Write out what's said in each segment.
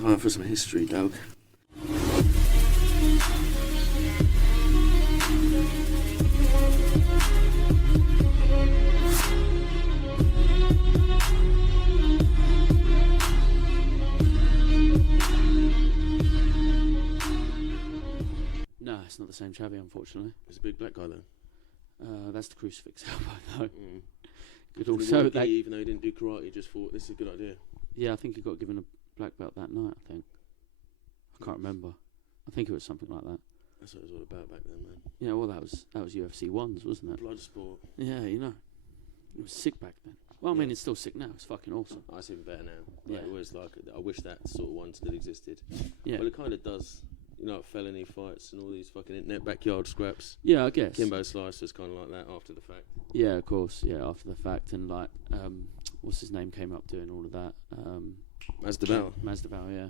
Time for some history, dog. No, it's not the same chavvie, unfortunately. It's a big black guy, though. That's the crucifix elbow, though. Mm. Could also, that, even though he didn't do karate, he just thought this is a good idea. Yeah, I think he got given a black belt that night. I think. I can't remember. I think it was something like that. That's what it was all about back then, man. Yeah, well, that was UFC ones, wasn't it? Blood sport. Yeah, you know, it was sick back then. Well, I mean, it's still sick now. It's fucking awesome. Oh, it's even better now. Yeah. Like, it was like, I wish that sort of one still existed. Yeah. Well, it kind of does. You know, like felony fights and all these fucking internet backyard scraps. Yeah, I guess. Kimbo Slice was kind of like that after the fact. Yeah, of course. Yeah, after the fact, and like, what's his name came up doing all of that. Masvidal, yeah.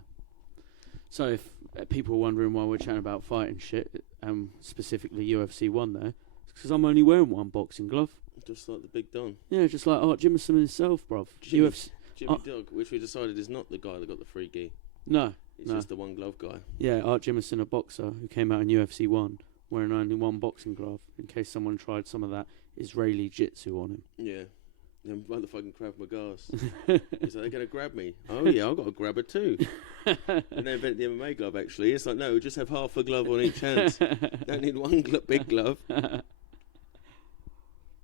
So if people are wondering why we're chatting about fighting shit, specifically UFC 1 there, it's because I'm only wearing one boxing glove. Just like the Big Don. Yeah, just like Art Jimmerson himself, bruv. Jimmy Dog, which we decided is not the guy that got the free gi. No. He's just the one glove guy. Yeah, Art Jimmerson, a boxer who came out in UFC 1 wearing only one boxing glove in case someone tried some of that Israeli jitsu on him. Yeah. Them motherfucking Krav Magas. He's like, they're going to grab me. Oh, yeah, I've got a grabber too. And they invented the MMA glove, actually. It's like, no, just have half a glove on each hand. Don't need one big glove.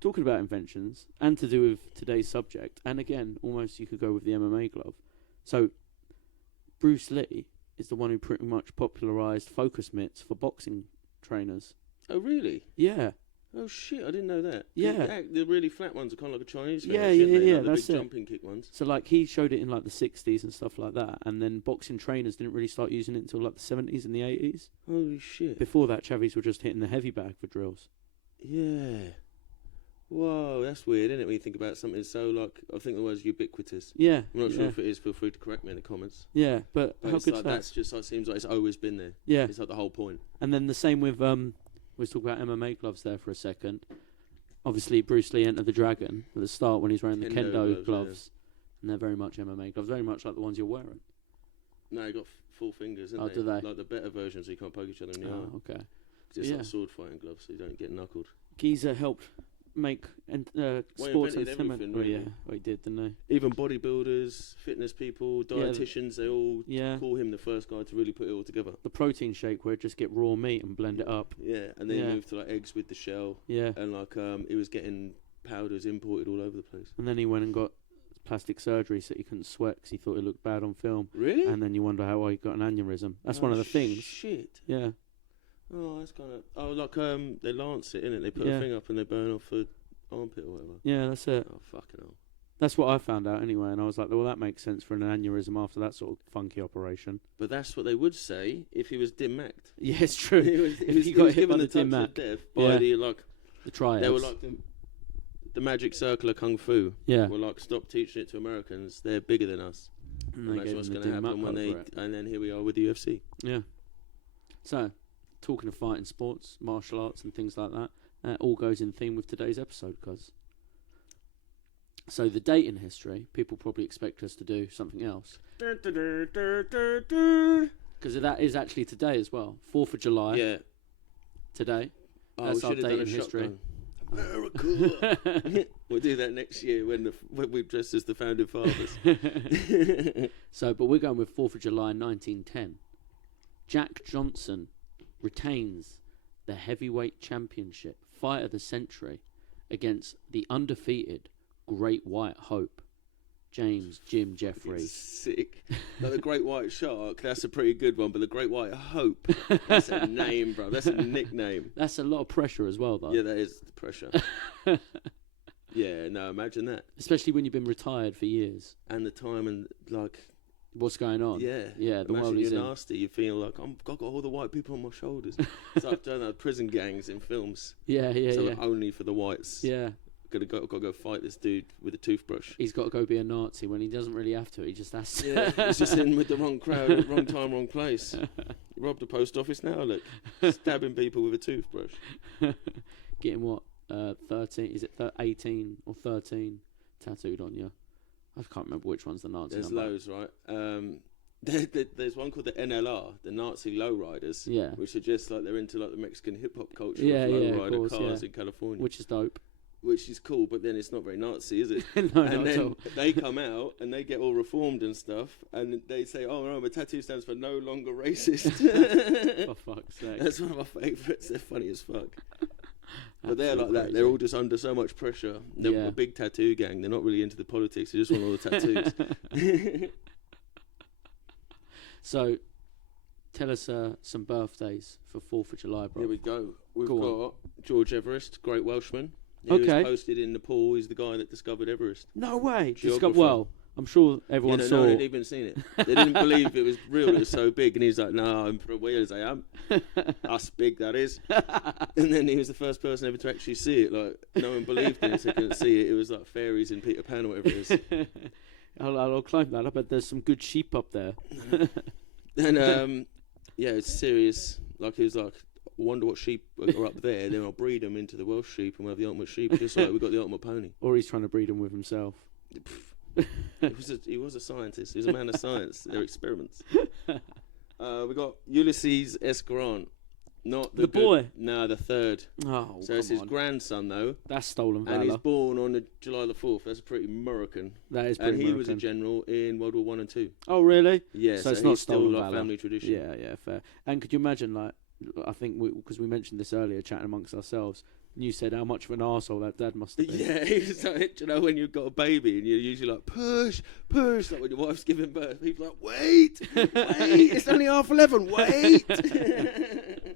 Talking about inventions, and to do with today's subject, and again, almost you could go with the MMA glove. So, Bruce Lee is the one who pretty much popularised focus mitts for boxing trainers. Oh, really? Yeah. Oh, shit, I didn't know that. Yeah. The really flat ones are kind of like a Chinese thing. Yeah, like that's the big it. jumping kick ones. So, like, he showed it in, like, the 60s and stuff like that, and then boxing trainers didn't really start using it until, like, the 70s and the 80s. Holy shit. Before that, chavvies were just hitting the heavy bag for drills. Yeah. Whoa, that's weird, isn't it, when you think about something so, like, I think the word's ubiquitous. Yeah. I'm not sure if it is. Feel free to correct me in the comments. Yeah, but how it's good's like, that? that's just, it seems like it's always been there. Yeah. It's like the whole point. And then the same with, we was talking about MMA gloves there for a second. Obviously, Bruce Lee entered the Dragon at the start when he's wearing the Kendo gloves. Yeah. And they're very much MMA gloves, very much like the ones you're wearing. No, you got full fingers, isn't they? Do they? Like the better version, so you can't poke each other in the eye. Oh, okay. It's like sword fighting gloves, so you don't get knuckled. Geezer helped make sports entertainment. Really. Yeah, he did, didn't he? Even bodybuilders, fitness people, dietitians, they all call him the first guy to really put it all together. The protein shake where it just get raw meat and blend it up. Yeah, and then he moved to like eggs with the shell. Yeah. And like he was getting powders imported all over the place. And then he went and got plastic surgery so he couldn't sweat because he thought it looked bad on film. Really? And then you wonder how he got an aneurysm. That's one of the things. Shit. Yeah. Oh, that's kind of... Oh, like, they lance it, innit? They put a thing up and they burn off the armpit or whatever. Yeah, that's it. Oh, fucking hell. That's what I found out anyway, and I was like, well, that makes sense for an aneurysm after that sort of funky operation. But that's what they would say if he was dim-macked. Yeah, it's true. if he got hit by the dim mat death by the triads. They were like the magic circle of Kung Fu. Yeah. We're like, stop teaching it to Americans. They're bigger than us. And that's what's going to happen when they... And then here we are with the UFC. Yeah. So... Talking of fighting sports, martial arts and things like that, all goes in theme with today's episode, cuz. So the date in history, people probably expect us to do something else. Because that is actually today as well. 4th of July. Yeah. Today. That's our date in history. America! We'll do that next year when we've dressed as the founding fathers. So, but we're going with 4th of July 1910. Jack Johnson retains the heavyweight championship, fight of the century, against the undefeated Great White Hope, James Jim Jefferies. Sick. Like the Great White Shark, that's a pretty good one, but the Great White Hope, that's a name, bro. That's a nickname. That's a lot of pressure as well, though. Yeah, that is the pressure. Yeah, no, imagine that. Especially when you've been retired for years. And the time and, like... What's going on? Yeah. Yeah, the world is nasty. You feel like, I've got all the white people on my shoulders. It's like doing prison gangs in films. Yeah. Like only for the whites. Yeah. Got to go fight this dude with a toothbrush. He's got to go be a Nazi when he doesn't really have to. He just has to. Yeah, he's just in with the wrong crowd, wrong time, wrong place. He robbed the post office now, look. Stabbing people with a toothbrush. Getting what? 13? Is it 18 or 13 tattooed on you? I can't remember which one's the Nazi There's number. loads, right? There's one called the NLR, the Nazi lowriders. Yeah. Which are just like they're into like the Mexican hip hop culture Yeah, of yeah, of lowrider course, cars yeah. in California. Which is dope. Which is cool, but then it's not very Nazi, is it? No, and not at then all. they come out and they get all reformed and stuff, and they say, "Oh no, my tattoo stands for no longer racist." For fuck's sake. That's one of my favourites. They're funny as fuck. But they're like Absolute that. They're all just under so much pressure. They're a big tattoo gang. They're not really into the politics. They just want all the tattoos. So, tell us some birthdays for 4th of July, bro. Here we go. We've Go got George Everest, great Welshman. He Okay. was posted in Nepal. He's the guy that discovered Everest. No way. Geographer. Well, I'm sure everyone No saw. one had even seen it. They didn't believe it was real. It was so big. And he's like, "No, I'm from Wales. I am. That's big, that is." And then he was the first person ever to actually see it. Like, no one believed him, so they couldn't see it. It was like fairies in Peter Pan or whatever it is. I'll climb that. I bet there's some good sheep up there. And yeah, it's serious. Like, he was like, I wonder what sheep are up there. Then I'll breed them into the Welsh sheep and we'll have the ultimate sheep. Just like we got the ultimate pony. Or he's trying to breed them with himself. He was a scientist. He was a man of science. They're experiments. We got Ulysses S. Grant. Not the boy. No, the third. Oh, So it's his grandson, though. That's stolen valor. And he's born on July the 4th. That's pretty American. That is pretty And he American. was a general in World War 1 and 2. Oh, really? Yeah, So it's not he's still stolen like valor. family tradition. Yeah, fair. And could you imagine, like, I think because we mentioned this earlier, chatting amongst ourselves, and you said how much of an arsehole that dad must have been. Yeah, he's like, you know, when you've got a baby and you're usually like, push, like when your wife's giving birth, people are like, wait, it's only 11:30, wait.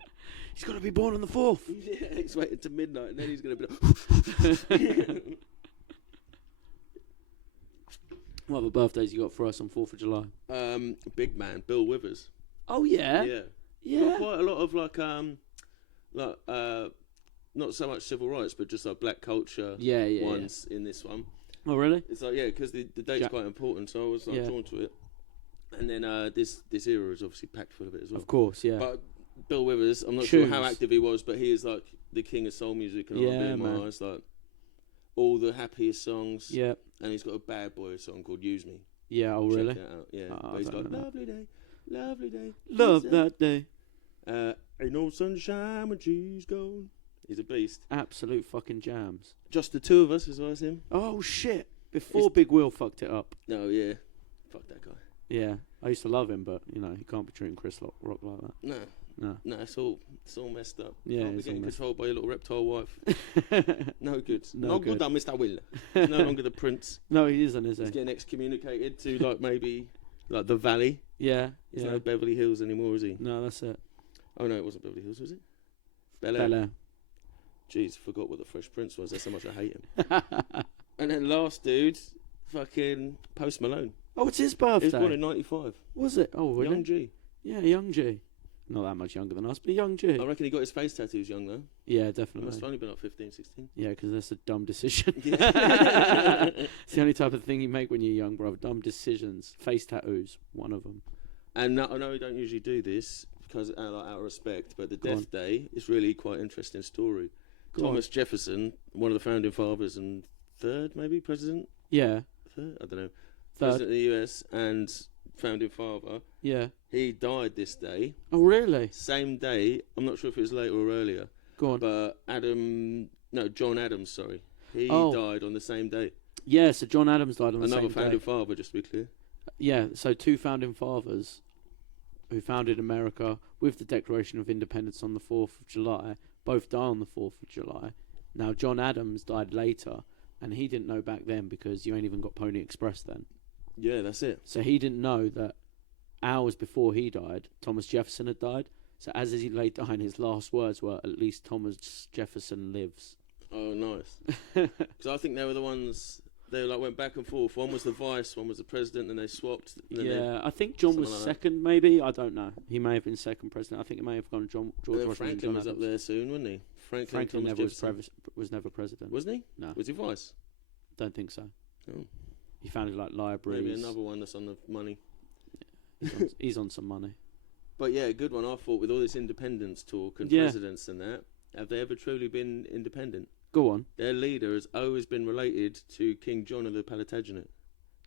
He's got to be born on the 4th. Yeah, he's waiting to midnight and then he's going to be like, What other birthdays you got for us on 4th of July? big man, Bill Withers. Oh, yeah? Yeah. Yeah. Got quite a lot of not so much civil rights, but just like black culture ones in this one. Oh, really? It's like, yeah, because the date's quite important, so I was like, drawn to it. And then this era is obviously packed full of it as well. Of course, yeah. But Bill Withers, I'm not sure how active he was, but he is like the king of soul music and R&B in my eyes. Like all the happiest songs. Yeah. And he's got a bad boy song called "Use Me." Yeah. Oh, really? Check that out. Yeah. Oh, But he's I don't got know. lovely day, lovely day. Love that day. Ain't no sunshine when she's gone. He's a beast. Absolute fucking jams. Just the two of us, as well as him. Oh, shit. Before Big Will fucked it up. No, yeah. Fuck that guy. Yeah. I used to love him, but, you know, he can't be treating Chris Rock like that. No. It's all messed up. Yeah, Can't be it's getting all messed controlled by your little reptile wife. No good. No good. Good on Mr. Will. He's no longer the prince. No, he isn't, is He's he? getting excommunicated to like maybe like the Valley. Yeah. He's Yeah. no Beverly Hills anymore, is he? No, that's it. Oh no, it wasn't Beverly Hills, was it? Bel Air. Bel Air. Jeez, forgot what the Fresh Prince was. That's how much I hate him. And then last dude, fucking Post Malone. Oh, it's his He was birthday. born in '95. Was it? Oh, really? Young G. Yeah, young G. Not that much younger than us, but young G. I reckon he got his face tattoos young though. Yeah, He definitely. must have only been like 15, 16. Yeah, because that's a dumb decision. Yeah. It's the only type of thing you make when you're young, bro. Dumb decisions. Face tattoos, one of them. And I know we don't usually do this because out of respect, but the death day is really quite an interesting story. Thomas Jefferson, one of the founding fathers and third maybe president. Yeah. Third? I don't know. Third. President of the US and founding father. Yeah. He died this day. Oh, really? Same day. I'm not sure if it was later or earlier. Go on. But John Adams, sorry. He died on the same day. Yeah, so John Adams died on the Another same founding day. father, just to be clear. Yeah, so two founding fathers who founded America with the Declaration of Independence on the 4th of July, both died on the 4th of July. Now, John Adams died later, and he didn't know back then because you ain't even got Pony Express then. Yeah, that's it. So he didn't know that hours before he died, Thomas Jefferson had died. So as he lay dying, his last words were, "At least Thomas Jefferson lives." Oh, nice. Because I think they were the ones, they like went back and forth. One was the vice, one was the president, and they swapped. And Yeah, I think John was something like that. second, maybe. I don't know. He may have been second president. I think it may have gone George And then Washington. Franklin John was up Adams. there soon, wasn't he? Franklin Thomas never Jefferson. was never president. Wasn't he? No, Was he vice? don't think so. Oh. He founded like libraries. Maybe another one that's on the money. He's on some money. But yeah, good one. I thought with all this independence talk and Yeah. presidents and that, have they ever truly been independent? Go on. Their leader has always been related to King John of the Plantagenet,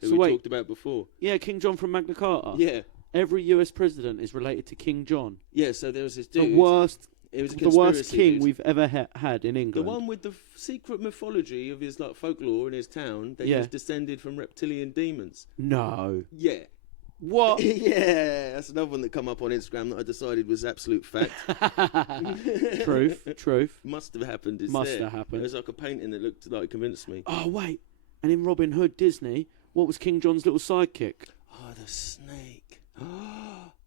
who So we wait. talked about before. Yeah, King John from Magna Carta. Yeah. Every US president is related to King John. Yeah, so there was this dude. The worst. It was a The worst conspiracy, king dude. we've ever had in The England. one with the secret mythology of his like folklore in his town that he Yeah. was descended from reptilian demons. No. Yeah. What? Yeah, that's another one that come up on Instagram that I decided was absolute fact. Truth. Must have happened. It's Must there. have happened. There's like a painting that looked like convinced me. Oh, wait. And in Robin Hood Disney, what was King John's little sidekick? Oh, the snake.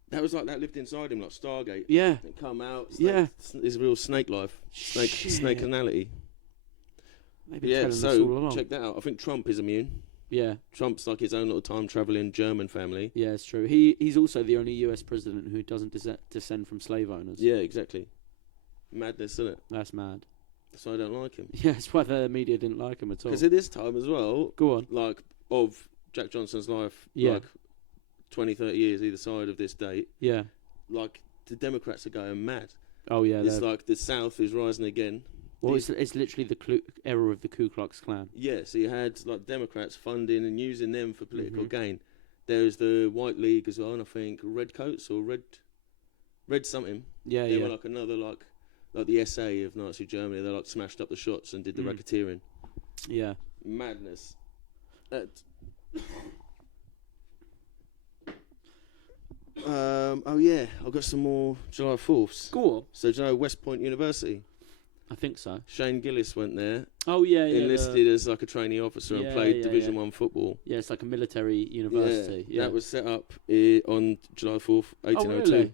That was like that lived inside him, like Stargate. Yeah. It come out. Yeah. His real snake life. Shit. Snakeanality. Maybe Yeah, telling us all so along. check that out. I think Trump is immune. Yeah. Trump's like his own little time-travelling German family. Yeah, it's true. He's also the only US president who doesn't descend from slave owners. Yeah, exactly. Madness, isn't it? That's mad. So I don't like him. Yeah, that's why the media didn't like him at all. Because at this time as well, Go on. like, of Jack Johnson's life, Yeah. like 20, 30 years either side of this date, Yeah. like, the Democrats are going mad. Oh, yeah. It's like the South is rising again. Well, it's literally the era of the Ku Klux Klan. Yeah, so you had, like, Democrats funding and using them for political Mhm. gain. There's the White League as well, and I think Redcoats or Red something. Yeah, They yeah. were like another, like the SA of Nazi Germany. They, like, smashed up the shots and did the Mm. racketeering. Yeah. Madness. Oh yeah, I've got some more July 4ths. Go on. So do you know West Point University? I think so. Shane Gillis went there, Oh, yeah, yeah. enlisted as like a trainee officer Yeah, and played yeah, Division yeah. 1 football. Yeah, it's like a military university. Yeah. That was set up on July 4th, 1802. really?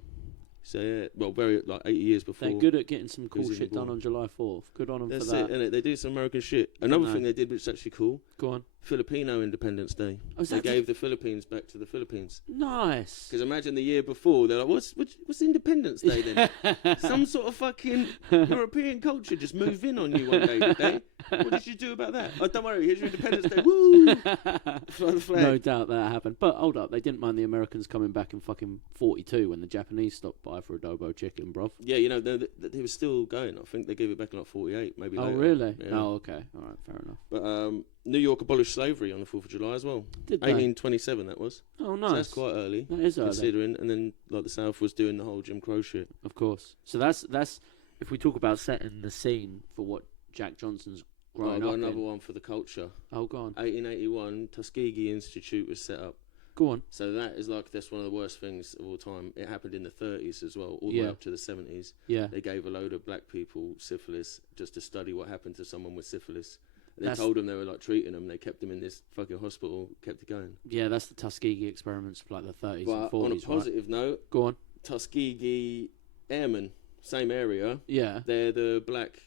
So yeah, well, very like 80 years before. They're good at getting some cool Who's shit even done born. on July 4th. Good on them That's for that. it, innit? They do some American shit. Another know. thing they did, which is actually cool, Go on. Filipino Independence Day. Oh, is They that gave the Philippines back to the Philippines. nice? Because imagine the year before, they're like, what's Independence Day then? Some sort of fucking European culture just move in on you one day, did they? What did you do about that? Oh, don't worry, here's your Independence Day. Woo! Fly the flag. No doubt that happened. But hold up, they didn't mind the Americans coming back in fucking 42 when the Japanese stopped by for adobo chicken, bruv. Yeah, you know, they were still going. I think they gave it back in like 48, maybe Oh, later. really? Yeah. Oh, okay. All right, fair enough. But New York abolished slavery on the 4th of July as well. Did they? 1827, that was. Oh, nice. So that's quite early, That is early, considering. And then, like, the South was doing the whole Jim Crow shit. of course. So that's if we talk about setting the scene for what Jack Johnson's Right, I've growing got up another in. one for the culture. Oh, go on. 1881, Tuskegee Institute was set up. Go on. So that's one of the worst things of all time. It happened in the 30s as well, all the way Yeah. up to the 70s. Yeah. They gave a load of black people syphilis just to study what happened to someone with syphilis. They That's- told them they were like treating them. They kept them in this fucking hospital, kept it going. Yeah, that's the Tuskegee experiments of like the 30s and But 40s, on a right? positive note, Go on. Tuskegee Airmen, same area. Yeah. They're the black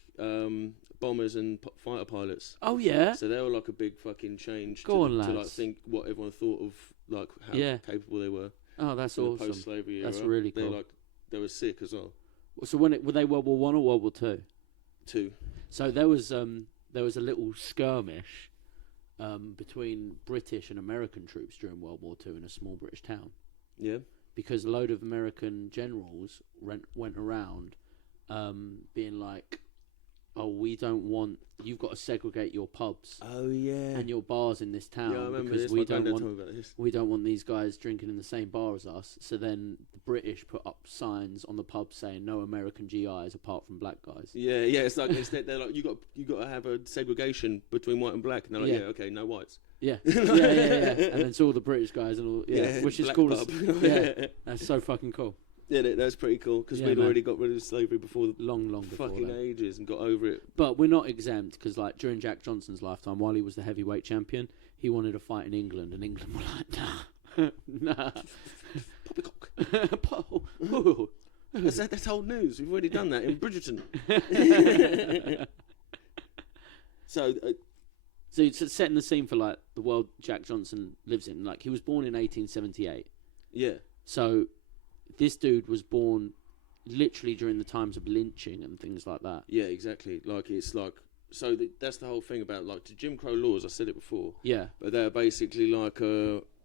bombers and fighter pilots. Oh, yeah. So they were like a big fucking change Go on, to like lads. think what everyone thought of like how Yeah. capable they were. Oh, that's in the awesome. post-slavery That's era. really cool. They were sick as well. So were they World War One or World War Two? Two. So there was a little skirmish between British and American troops during World War Two in a small British town Yeah. because a load of American generals went around being like, "Oh, we don't want you've got to segregate your pubs Oh yeah. and your bars in this town yeah, I remember because this. we My don't granddad want told me about this. we don't want these guys drinking in the same bar as us." So then the British put up signs on the pub saying no American GIs apart from black guys. Yeah, yeah. It's like they're like you got to have a segregation between white and black, and they're like, Yeah. yeah, okay, no whites. Yeah, yeah, yeah. And then it's all the British guys and all, yeah, which is black cool. pub. Yeah, that's so fucking cool. Yeah, that's pretty cool because Yeah, we'd man. already got rid of slavery before Long before fucking that. ages and got over it. But we're not exempt because, like, during Jack Johnson's lifetime, while he was the heavyweight champion, he wanted to fight in England, and England were like, nah, Poppycock. Paul, ooh. That's old news. We've already done that in Bridgerton. So So it's setting the scene for like the world Jack Johnson lives in. Like, he was born in 1878. yeah, So this dude was born literally during the times of lynching and things like that. yeah, exactly. Like it's like so that's the whole thing about like the Jim Crow laws. I said it before, Yeah, but they're basically like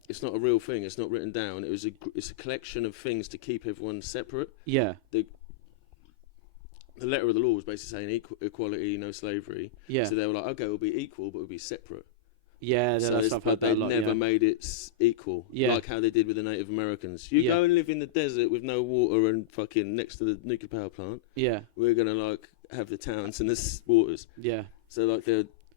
it's not a real thing. It's not written down. It's a collection of things to keep everyone separate. yeah, The letter of the law was basically saying equality, no slavery. yeah. So they were like, okay, we'll be equal, but we'll be separate. Yeah, So that's it's, I've but heard that they a lot. never Yeah. made it equal, Yeah. like how they did with the Native Americans. You Yeah. go and live in the desert with no water and fucking next to the nuclear power plant. Yeah. We're gonna like have the towns and the waters. Yeah. So like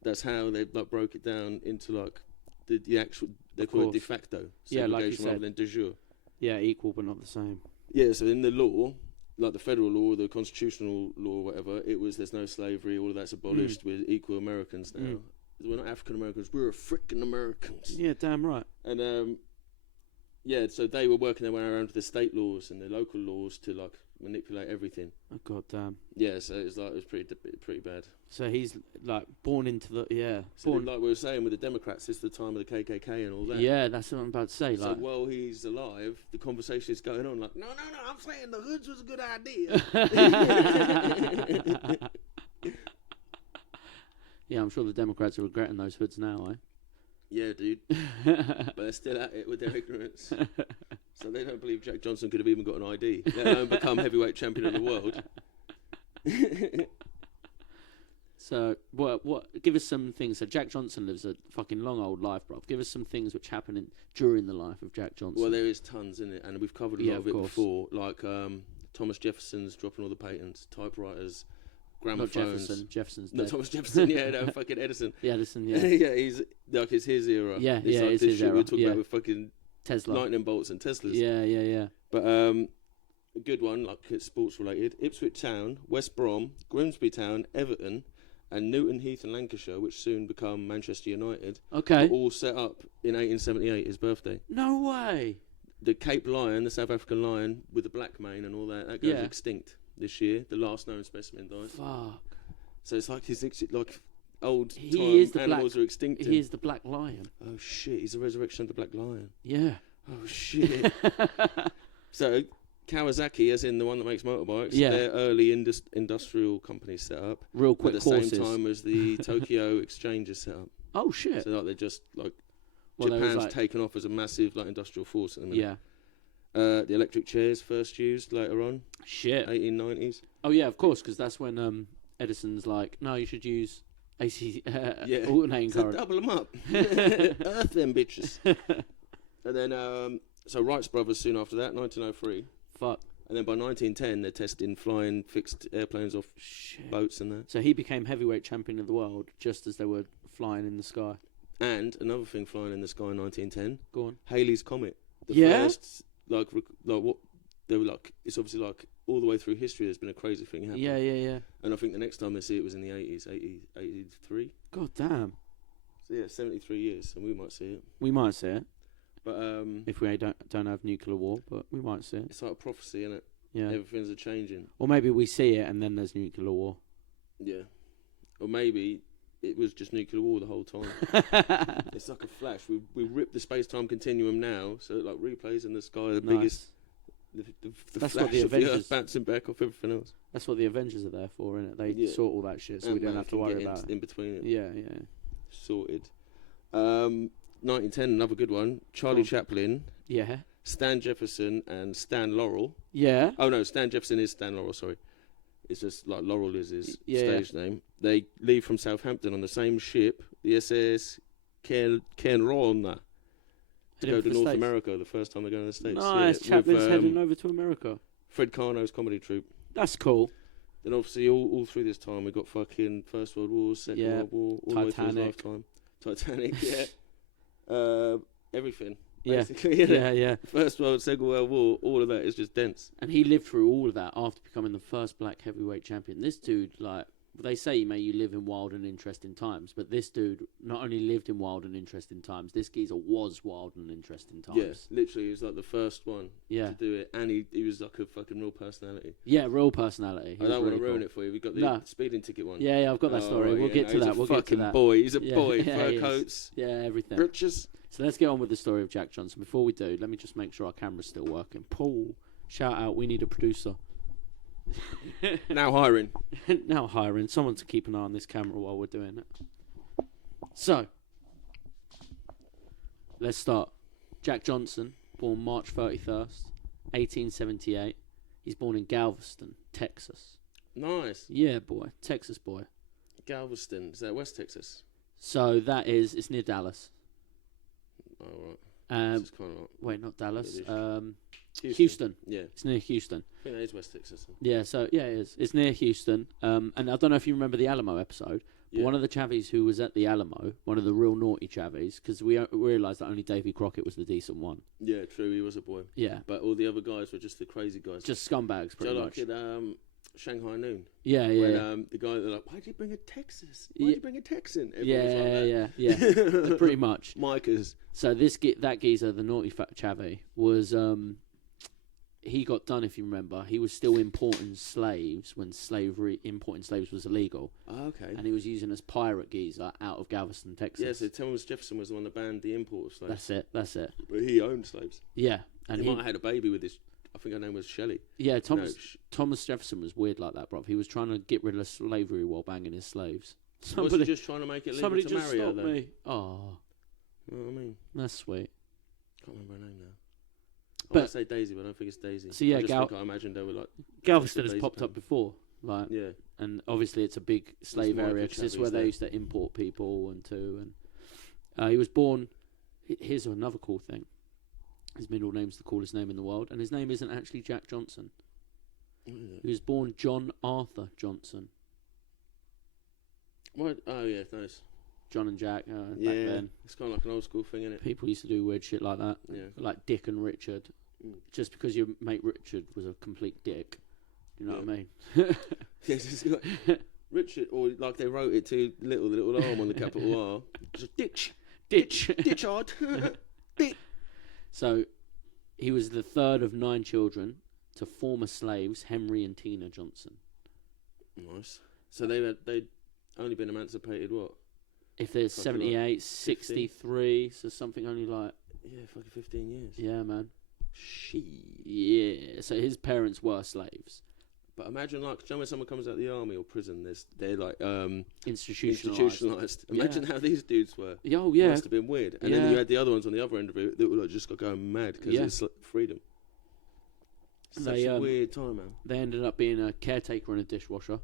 that's how they like broke it down into like the actual, they call it de facto Yeah, like you segregation rather said. than de jure. Yeah, equal but not the same. Yeah, so in the law, like the federal law, the constitutional law, whatever, it was there's no slavery, all of that's abolished. We're equal Americans now. We're not African Americans, we're African Americans. Yeah, damn right. And yeah, so they were working their way around the state laws and the local laws to like manipulate everything. Oh god damn. Yeah, so it was pretty bad. So he's like born into the So like we were saying with the Democrats, it's the time of the KKK and all that. Yeah, that's what I'm about to say. So Like, while he's alive, the conversation is going on like, no, I'm saying the hoods was a good idea. yeah, I'm sure the Democrats are regretting those hoods now, eh? Yeah, dude. But they're still at it with their ignorance. So they don't believe Jack Johnson could have even got an ID, let alone become heavyweight champion of the world. So, what? Give us some things. So, Jack Johnson lives a fucking long old life, bro. Give us some things which happen during the life of Jack Johnson. Well, there is tons in it, and we've covered a lot of it course. before. Like Thomas Jefferson's dropping all the patents, typewriters, not gramophones. Jefferson's No, dead. Thomas Jefferson, yeah, no, fucking Edison. Yeah, Edison, yeah. Yeah, he's like it's his era. Yeah, it's yeah, like it's this his shit era, we're talking yeah. about with fucking Tesla. lightning bolts and Teslas. Yeah. But a good one, like it's sports related: Ipswich Town, West Brom, Grimsby Town, Everton, and Newton Heath in Lancashire, which soon become Manchester United. Okay. Were all set up in 1878, his birthday. No way. The Cape Lion, the South African lion with the black mane and all that, that goes extinct this year. The last known specimen dies. Fuck. So it's like his like old animals are extinct. He is the black lion. Oh shit! He's the resurrection of the black lion. Yeah. Oh shit! So Kawasaki, as in the one that makes motorbikes, Yeah. their early industrial company set up Real quick at the courses. same time as the Tokyo Exchange is set up. Oh shit. So like they're just like Well, there was, Japan's like- taken off as a massive like industrial force at the minute. Yeah. The electric chairs first used later on, Shit. 1890s. Oh yeah, of course, because that's when Edison's like, no, you should use AC alternating So current. double them up, earth them bitches. And then so Wright's brothers soon after that, 1903. Fuck. And then by 1910, they're testing flying fixed airplanes off boats and that. So he became heavyweight champion of the world just as they were flying in the sky. And another thing flying in the sky in 1910, Go on. Halley's Comet. The Yeah? first, like what, they were like, it's obviously like all the way through history there's been a crazy thing happening. Yeah. And I think the next time they see it was in the 80s, 83. God damn. So yeah, 73 years, and we might see it. We might see it But if we don't have nuclear war, but we might see it. it's like a prophecy, isn't it? Yeah. Everything's a changing. Or maybe we see it and then there's nuclear war. Yeah. Or maybe it was just nuclear war the whole time. It's like a flash. We rip the space-time continuum now, so it like replays in the sky the biggest. The That's flash what the of the Avengers- Earth bouncing back off everything else. That's what the Avengers are there for, innit? They Yeah. sort all that shit so we don't Ant-Man have to can worry get about it. in between it. Yeah. Sorted. 1910, another good one. Charlie Go on. Chaplin, Yeah. Stan Jefferson, and Stan Laurel. Yeah. Oh no, Stan Jefferson is Stan Laurel. Sorry, it's just like Laurel is his Yeah, stage name. They leave from Southampton on the same ship, the SS Cairnrona, to Heading go for to the North States. America the first time they go to the States. Nice. Yeah, with, Chaplin's heading over to America. Fred Carno's comedy troupe. That's cool. Then obviously all through this time we got fucking First World War, Second Yeah, World War, all the way through his Titanic. lifetime. Titanic, everything. Yeah. Basically, innit? Yeah. First World, Second World War, all of that is just dense. And he lived through all of that after becoming the first black heavyweight champion. This dude, like, they say, may you live in wild and interesting times, but this dude not only lived in wild and interesting times, this geezer was wild and interesting times. Yes, literally, he was like the first one Yeah. to do it, and he was like a fucking real personality. Yeah, real personality. I don't want to ruin it for you. We've got the No. speeding ticket one. Yeah, I've got that Oh, story. right, We'll yeah, get no, to he's that. a We'll get to fucking that. boy. He's a Yeah, boy. yeah, Fur he is. coats, Yeah, everything. britches. So let's get on with the story of Jack Johnson. Before we do, let me just make sure our camera's still working. Paul, shout out. We need a producer. Now hiring. Now hiring someone to keep an eye on this camera while we're doing it. So, let's start. Jack Johnson, born March 31st, 1878. He's born in Galveston, Texas. Nice. Yeah, boy. Texas boy. Galveston. Is that West Texas? So it's near Dallas. Oh, right. It's kind of like Wait, not Dallas. Houston. Yeah. It's near Houston. I think that is West Texas. Yeah, so it is. It's near Houston. And I don't know if you remember the Alamo episode, but one of the chavvies who was at the Alamo, one of the real naughty chavvies, because we realised that only Davy Crockett was the decent one. Yeah, true. He was a boy. Yeah. But all the other guys were just the crazy guys. Just scumbags, pretty much. Like in Shanghai Noon. Yeah. When the guy, they're like, why'd you bring a Texas? Why'd you bring a Texan? Everyone Yeah. Pretty much. Micahs. So that geezer, the naughty fat chavvy, was... he got done, if you remember. He was still importing slaves when importing slaves was illegal. Oh, okay. And he was using as pirate geezer out of Galveston, Texas. Yeah, so Thomas Jefferson was the one that banned the import of slaves. That's it. But he owned slaves. Yeah. And he might have had a baby with his... I think her name was Shelley. Yeah, Thomas Jefferson was weird like that, bruv. He was trying to get rid of slavery while banging his slaves. Was he just trying to make it legal to marry her, though? Me. Oh. You know what I mean? That's sweet. Can't remember her name now. But, I want to say Daisy, but I don't think it's Daisy. So yeah, I imagined they were like... Galveston has popped up before. Like, yeah. And obviously it's a big slave area because it's where they used to import people and he was born... Here's another cool thing. His middle name's the coolest name in the world, and his name isn't actually Jack Johnson. He was born John Arthur Johnson. What? Oh, yeah, nice. John and Jack, back then. It's kind of like an old school thing, isn't it? People used to do weird shit like that. Yeah. Like Dick and Richard. Just because your mate Richard was a complete dick. Do you know what I mean? Yes, like Richard, or like they wrote it to the little arm on the capital R. Just Ditchard. Dick. So, he was the third of 9 children to former slaves Henry and Tina Johnson. Nice. So they'd only been emancipated, what? If there's 78, 63, so something only like... Yeah, fucking 15 years. Yeah, man. She. Yeah, so his parents were slaves. But imagine, like, you know when someone comes out of the army or prison, they're like institutionalized. Imagine how these dudes were. Oh, yeah. Must have been weird. And then you had the other ones on the other end of it that were like just got going mad because it's freedom. Such a weird time, man. They ended up being a caretaker and a dishwasher.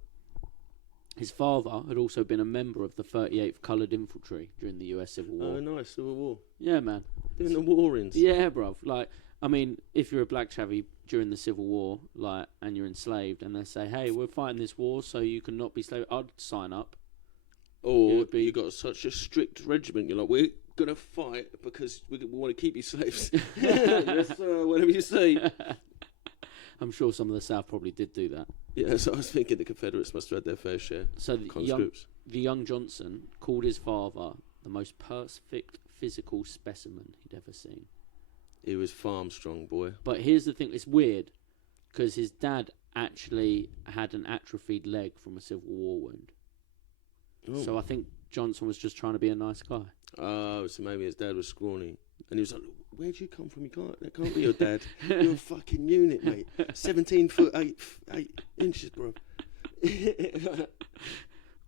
His father had also been a member of the 38th Coloured Infantry during the US Civil War. Oh, nice. Civil War. Yeah, man. Doing the war-ins. Yeah, bruv. Like, I mean, if you're a black chavvy during the Civil War, like, and you're enslaved, and they say, "Hey, we're fighting this war, so you can not be slave," I'd sign up. Or you got such a strict regiment, you're like, "We're gonna fight because we want to keep you slaves." Yes, sir. Whatever you say. I'm sure some of the South probably did do that. Yeah, so I was thinking the Confederates must have had their fair share. So the young Johnson called his father the most perfect physical specimen he'd ever seen. He was farm strong, boy. But here's the thing, it's weird, because his dad actually had an atrophied leg from a Civil War wound. Oh. So I think Johnson was just trying to be a nice guy. Oh, so maybe his dad was scrawny. And he was like, "Where'd you come from? That can't be your dad. You're a fucking unit, mate. 17 foot 8 inches, bro."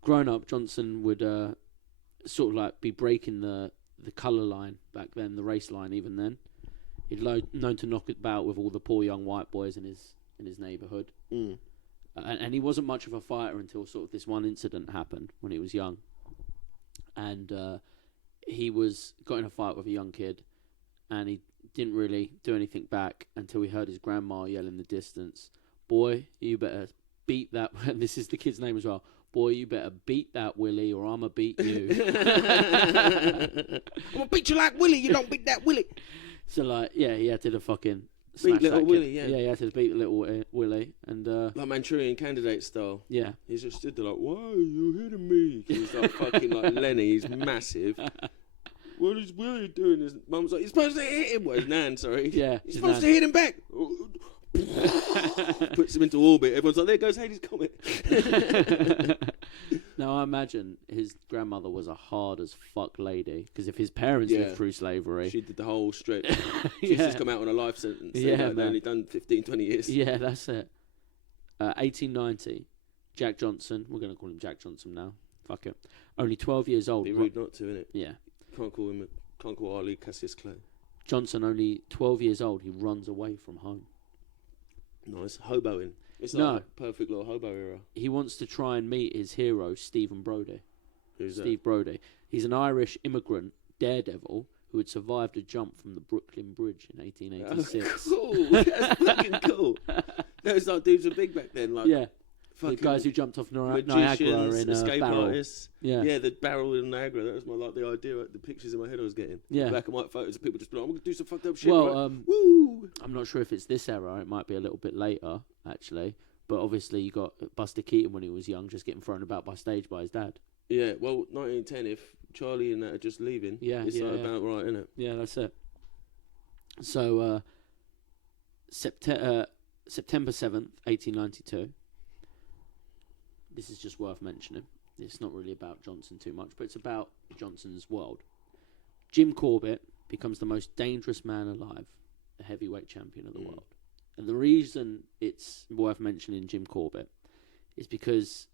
Growing up, Johnson would sort of like be breaking the colour line back then, the race line even then. He'd known to knock it about with all the poor young white boys in his neighbourhood. And he wasn't much of a fighter until sort of this one incident happened when he was young. And he got in a fight with a young kid, and he didn't really do anything back until he heard his grandma yell in the distance, "Boy, you better beat that," and this is the kid's name as well, "Boy, you better beat that Willie or I'ma beat you." "I'm gonna beat you like Willie, you don't beat that Willie." So like, yeah, he had to fucking beat little Willie, yeah. Yeah, he had to beat little Willie, and like Manchurian Candidate style. Yeah. He's just stood there like, "Why are you hitting me?" He's like fucking like Lenny, he's massive. "What is Willie doing?" His mum's like, "You're supposed to hit him." Well, his nan, sorry. Yeah. You're supposed to hit him back. Puts him into orbit. Everyone's like, "There goes Hades' Comet." Now I imagine his grandmother was a hard as fuck lady, because if his parents lived through slavery, she did the whole stretch. She's just come out on a life sentence. Yeah, they've only done 15, 20 years. Yeah, that's it. 1890, Jack Johnson. We're gonna call him Jack Johnson now. Fuck it. Only 12 years old. Be rude not to, innit? Yeah. Can't call Ali Cassius Clay. Johnson, only 12 years old, he runs away from home. Nice. Hoboing. It's like a perfect little hobo era. He wants to try and meet his hero, Stephen Brodie. Who's Steve Brodie. He's an Irish immigrant daredevil who had survived a jump from the Brooklyn Bridge in 1886. Oh, cool. That's fucking cool. Those like dudes were big back then. Like, yeah. The guys who jumped off Niagara in a escape barrel. artists. Yeah, the barrel in Niagara. That was the idea. The pictures in my head I was getting. Yeah. Black and white photos of people just like, I'm going to do some fucked up shit. Well, right? Woo! I'm not sure if it's this era. It might be a little bit later, actually. But obviously, you got Buster Keaton when he was young, just getting thrown about by stage by his dad. Yeah, well, 1910, if Charlie and that are just leaving, it's about right, isn't it? Yeah, that's it. So, September 7th, 1892. This is just worth mentioning. It's not really about Johnson too much, but it's about Johnson's world. Jim Corbett becomes the most dangerous man alive, the heavyweight champion of the world. And the reason it's worth mentioning Jim Corbett is because,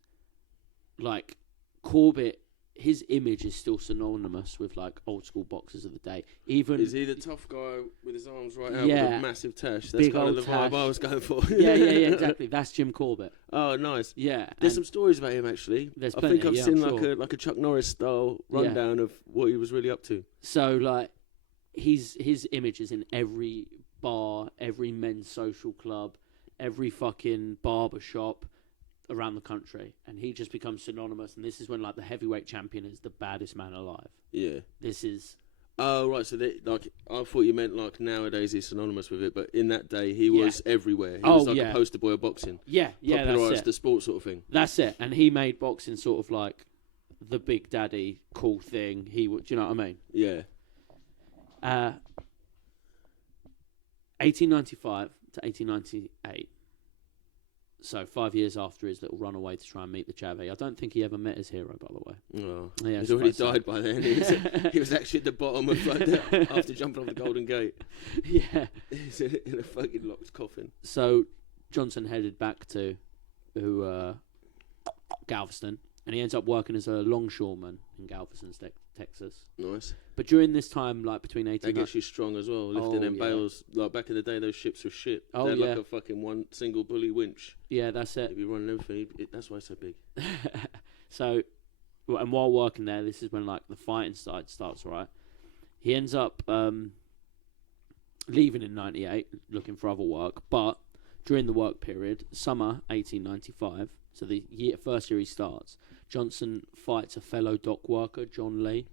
like, Corbett, his image is still synonymous with, like, old school boxers of the day. Even is he the tough guy with his arms right out with a massive tash? That's big kind of the tash. vibe I was going for. yeah, exactly. That's Jim Corbett. Oh, nice. Yeah. There's some stories about him, actually. There's I plenty, think I've yeah, seen I'm sure. like a Chuck Norris style rundown of what he was really up to. So, like, his image is in every bar, every men's social club, every fucking barber shop around the country, and he just becomes synonymous. And this is when, like, the heavyweight champion is the baddest man alive. Yeah. This is... Oh, right, so I thought you meant, like, nowadays he's synonymous with it, but in that day he was everywhere. He was like a poster boy of boxing. Yeah, popularised that's it. The sport sort of thing. That's it. And he made boxing sort of like the big daddy cool thing. Do you know what I mean? Yeah. 1895 to 1898. So 5 years after his little run away to try and meet the chavvie. I don't think he ever met his hero, by the way. Oh, yeah, he's already died by then. He was actually at the bottom of after jumping off the Golden Gate. Yeah. He's in a fucking locked coffin. So Johnson headed back to Galveston, and he ends up working as a longshoreman in Galveston, Texas. Nice. But during this time, like between 18... That gets you strong as well, lifting them bales. Like back in the day, those ships were shit. Oh, They're like a fucking one single bully winch. Yeah, that's it. If you run everything, that's why it's so big. So, and while working there, this is when, like, the fighting side starts, right? He ends up leaving in 98, looking for other work. But during the work period, summer 1895, so the first year he starts, Johnson fights a fellow dock worker, John Lee.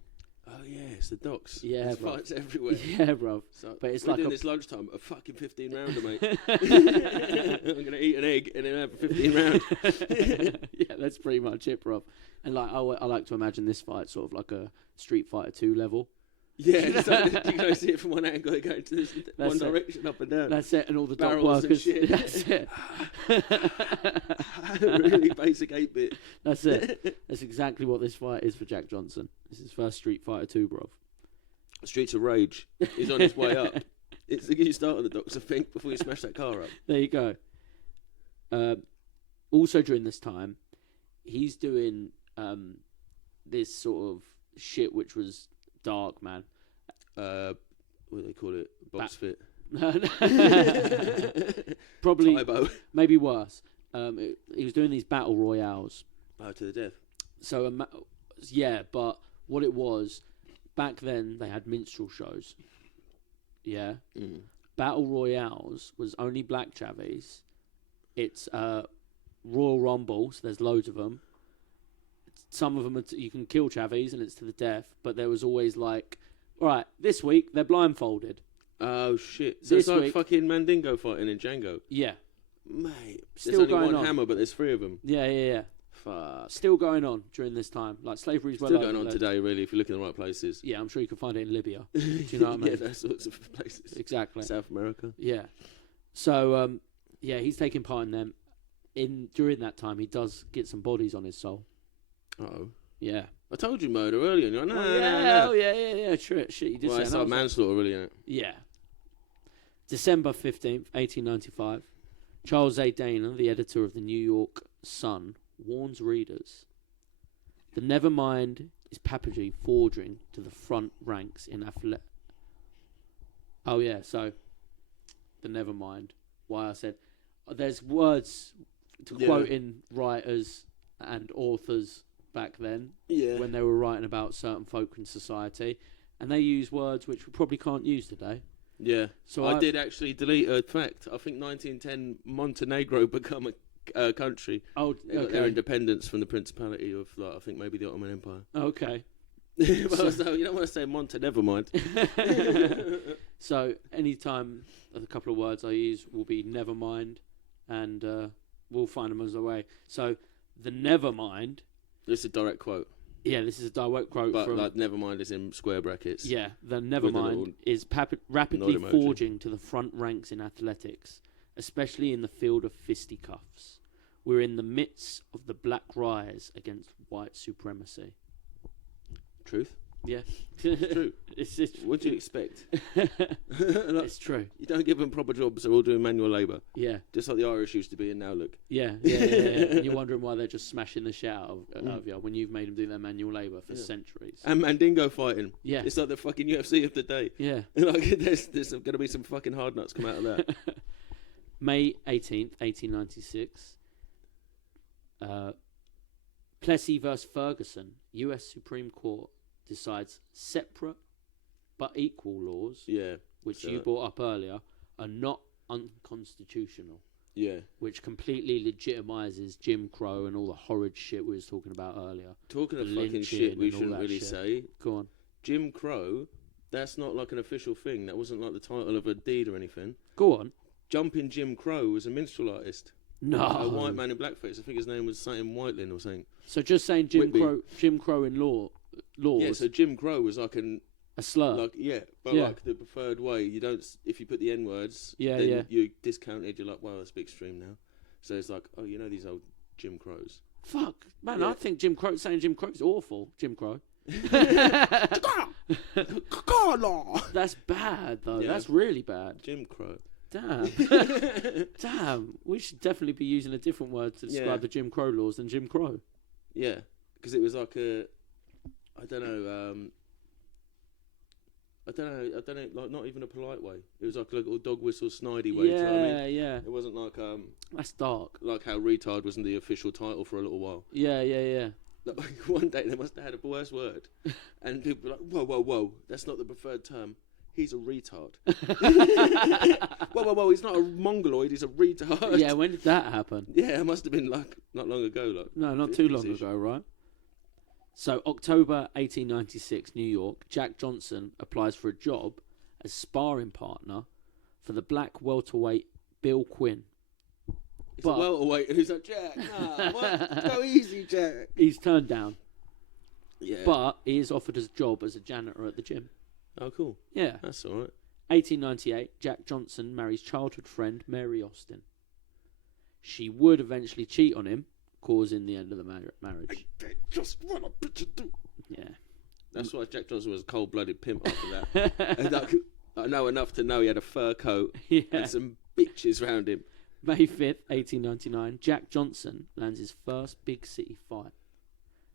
Oh yeah, it's the docks. Yeah, there's fights everywhere. Yeah, bro. So but it's we're like doing this lunchtime, a fucking 15 rounder, mate. I'm gonna eat an egg and then have a 15 round. Yeah, that's pretty much it, bro. And like, I like to imagine this fight sort of like a Street Fighter 2 level. Yeah, so you can only see it from one angle, you go to this one direction, up and down. That's it, and all the dock barrels workers. And shit. That's it. Really basic 8-bit. That's it. That's exactly what this fight is for Jack Johnson. This is his first Street Fighter 2, bro. Streets of Rage. He's on his way up. It's the you start on the docks, I think, before you smash that car up. There you go. Also during this time, he's doing this sort of shit which was dark, man. What do they call it? Box fit. Probably, Tybo. maybe worse. He was doing these battle royales. Oh, to the death. So, yeah, but what it was, back then they had minstrel shows. Yeah. Mm. Battle royales was only black chavvies. It's Royal Rumble, so there's loads of them. Some of them you can kill chavvies and it's to the death, but there was always like, all right, this week they're blindfolded. Oh shit! So this it's like week, fucking Mandingo fighting in Django. Yeah, mate. Still there's only going one on. hammer, but there's 3 of them. Yeah. Fuck. Still going on during this time. Like slavery's Still going on today, really, if you look in the right places. Yeah, I'm sure you can find it in Libya. Do you know what I mean? Yeah, those sorts of places. Exactly. South America. Yeah. So, yeah, he's taking part in them. During that time, he does get some bodies on his soul. Uh-oh. Yeah. I told you murder earlier, and you're like, no. Oh, yeah. True. Shit, you did say it's like manslaughter, really, isn't it? Yeah. December 15th, 1895. Charles A. Dana, the editor of the New York Sun, warns readers. The Nevermind is papally forging to the front ranks in athletic. Oh, yeah, so the Nevermind. Why I said there's words to quote in writers and authors back then. Yeah. When they were writing about certain folk in society, and they use words which we probably can't use today. Yeah. So I did actually delete a fact. I think 1910 Montenegro become a country. Oh, They got their independence from the Principality of, like, I think maybe the Ottoman Empire. Okay. So you don't want to say Monte, never mind. So anytime a couple of words I use will be never mind, and we'll find them as a way. So the never mind. This is a direct quote. Yeah, this is a direct quote But from. like never mind is in square brackets. Yeah, the never With a mind little is rapidly nod emoji. forging to the front ranks in athletics, especially in the field of fisticuffs. We're in the midst of the black rise against white supremacy. Truth. Yeah, It's true. it's What do you expect? it's true. You don't give them proper jobs, they're all doing manual labour. Yeah, Just like the Irish used to be, and now look. yeah. You're wondering why they're just smashing the shit out of you when you've made them do their manual labour for centuries. And Mandingo fighting. Yeah, It's like the fucking UFC of the day. yeah. Like, there's going to be some fucking hard nuts come out of that. May 18th, 1896. Plessy versus Ferguson. U.S. Supreme Court decides separate but equal laws, Yeah. which so- you brought up earlier, are not unconstitutional, Yeah. which completely legitimizes Jim Crow and all the horrid shit we was talking about earlier. Talking of The fucking lynching shit we and all shouldn't that really shit. say. Go on. Jim Crow, that's not like an official thing. That wasn't like the title of a deed or anything. Go on. Jumping Jim Crow was a minstrel artist. No. A white man in blackface. I think his name was something Whiteling or something. So just saying Whitby. Jim Crow in laws, Yeah, so Jim Crow was like a slur. like Yeah. like the preferred way. You don't, if you put the N words, Yeah, then yeah. you discounted. You're like, wow, that's a bit extreme now. So it's like, oh, you know these old Jim Crows. Fuck, man, Yeah. I think saying Jim Crow is awful. Jim Crow. That's bad, though. Yeah. That's really bad. Jim Crow. Damn. Damn. We should definitely be using a different word to describe Yeah. the Jim Crow laws than Jim Crow. Yeah, because it was like I don't know, like not even a polite way. It was like a little dog whistle snidey way. Do you know what I mean? Yeah. It wasn't like That's dark. like how retard wasn't the official title for a little while. Yeah. Like, one day they must have had a worse word, and people were like, whoa, that's not the preferred term. He's a retard. Whoa, he's not a mongoloid, he's a retard. Yeah, when did that happen? Yeah, it must have been like not long ago. Like No, not too long 50s-ish. ago, right? So, October 1896, New York, Jack Johnson applies for a job as sparring partner for the black welterweight Bill Quinn. He's a welterweight, and he's like, Jack, nah, what? Go easy, Jack. He's turned down, Yeah. but he is offered a job as a janitor at the gym. Oh, cool. Yeah. That's all right. 1898, Jack Johnson marries childhood friend Mary Austin. She would eventually cheat on him, causing the end of the marriage. Just what a bitch do. Yeah. That's why Jack Johnson was a cold-blooded pimp after that. And I know enough to know he had a fur coat Yeah. and some bitches round him. May 5th, 1899, Jack Johnson lands his first big city fight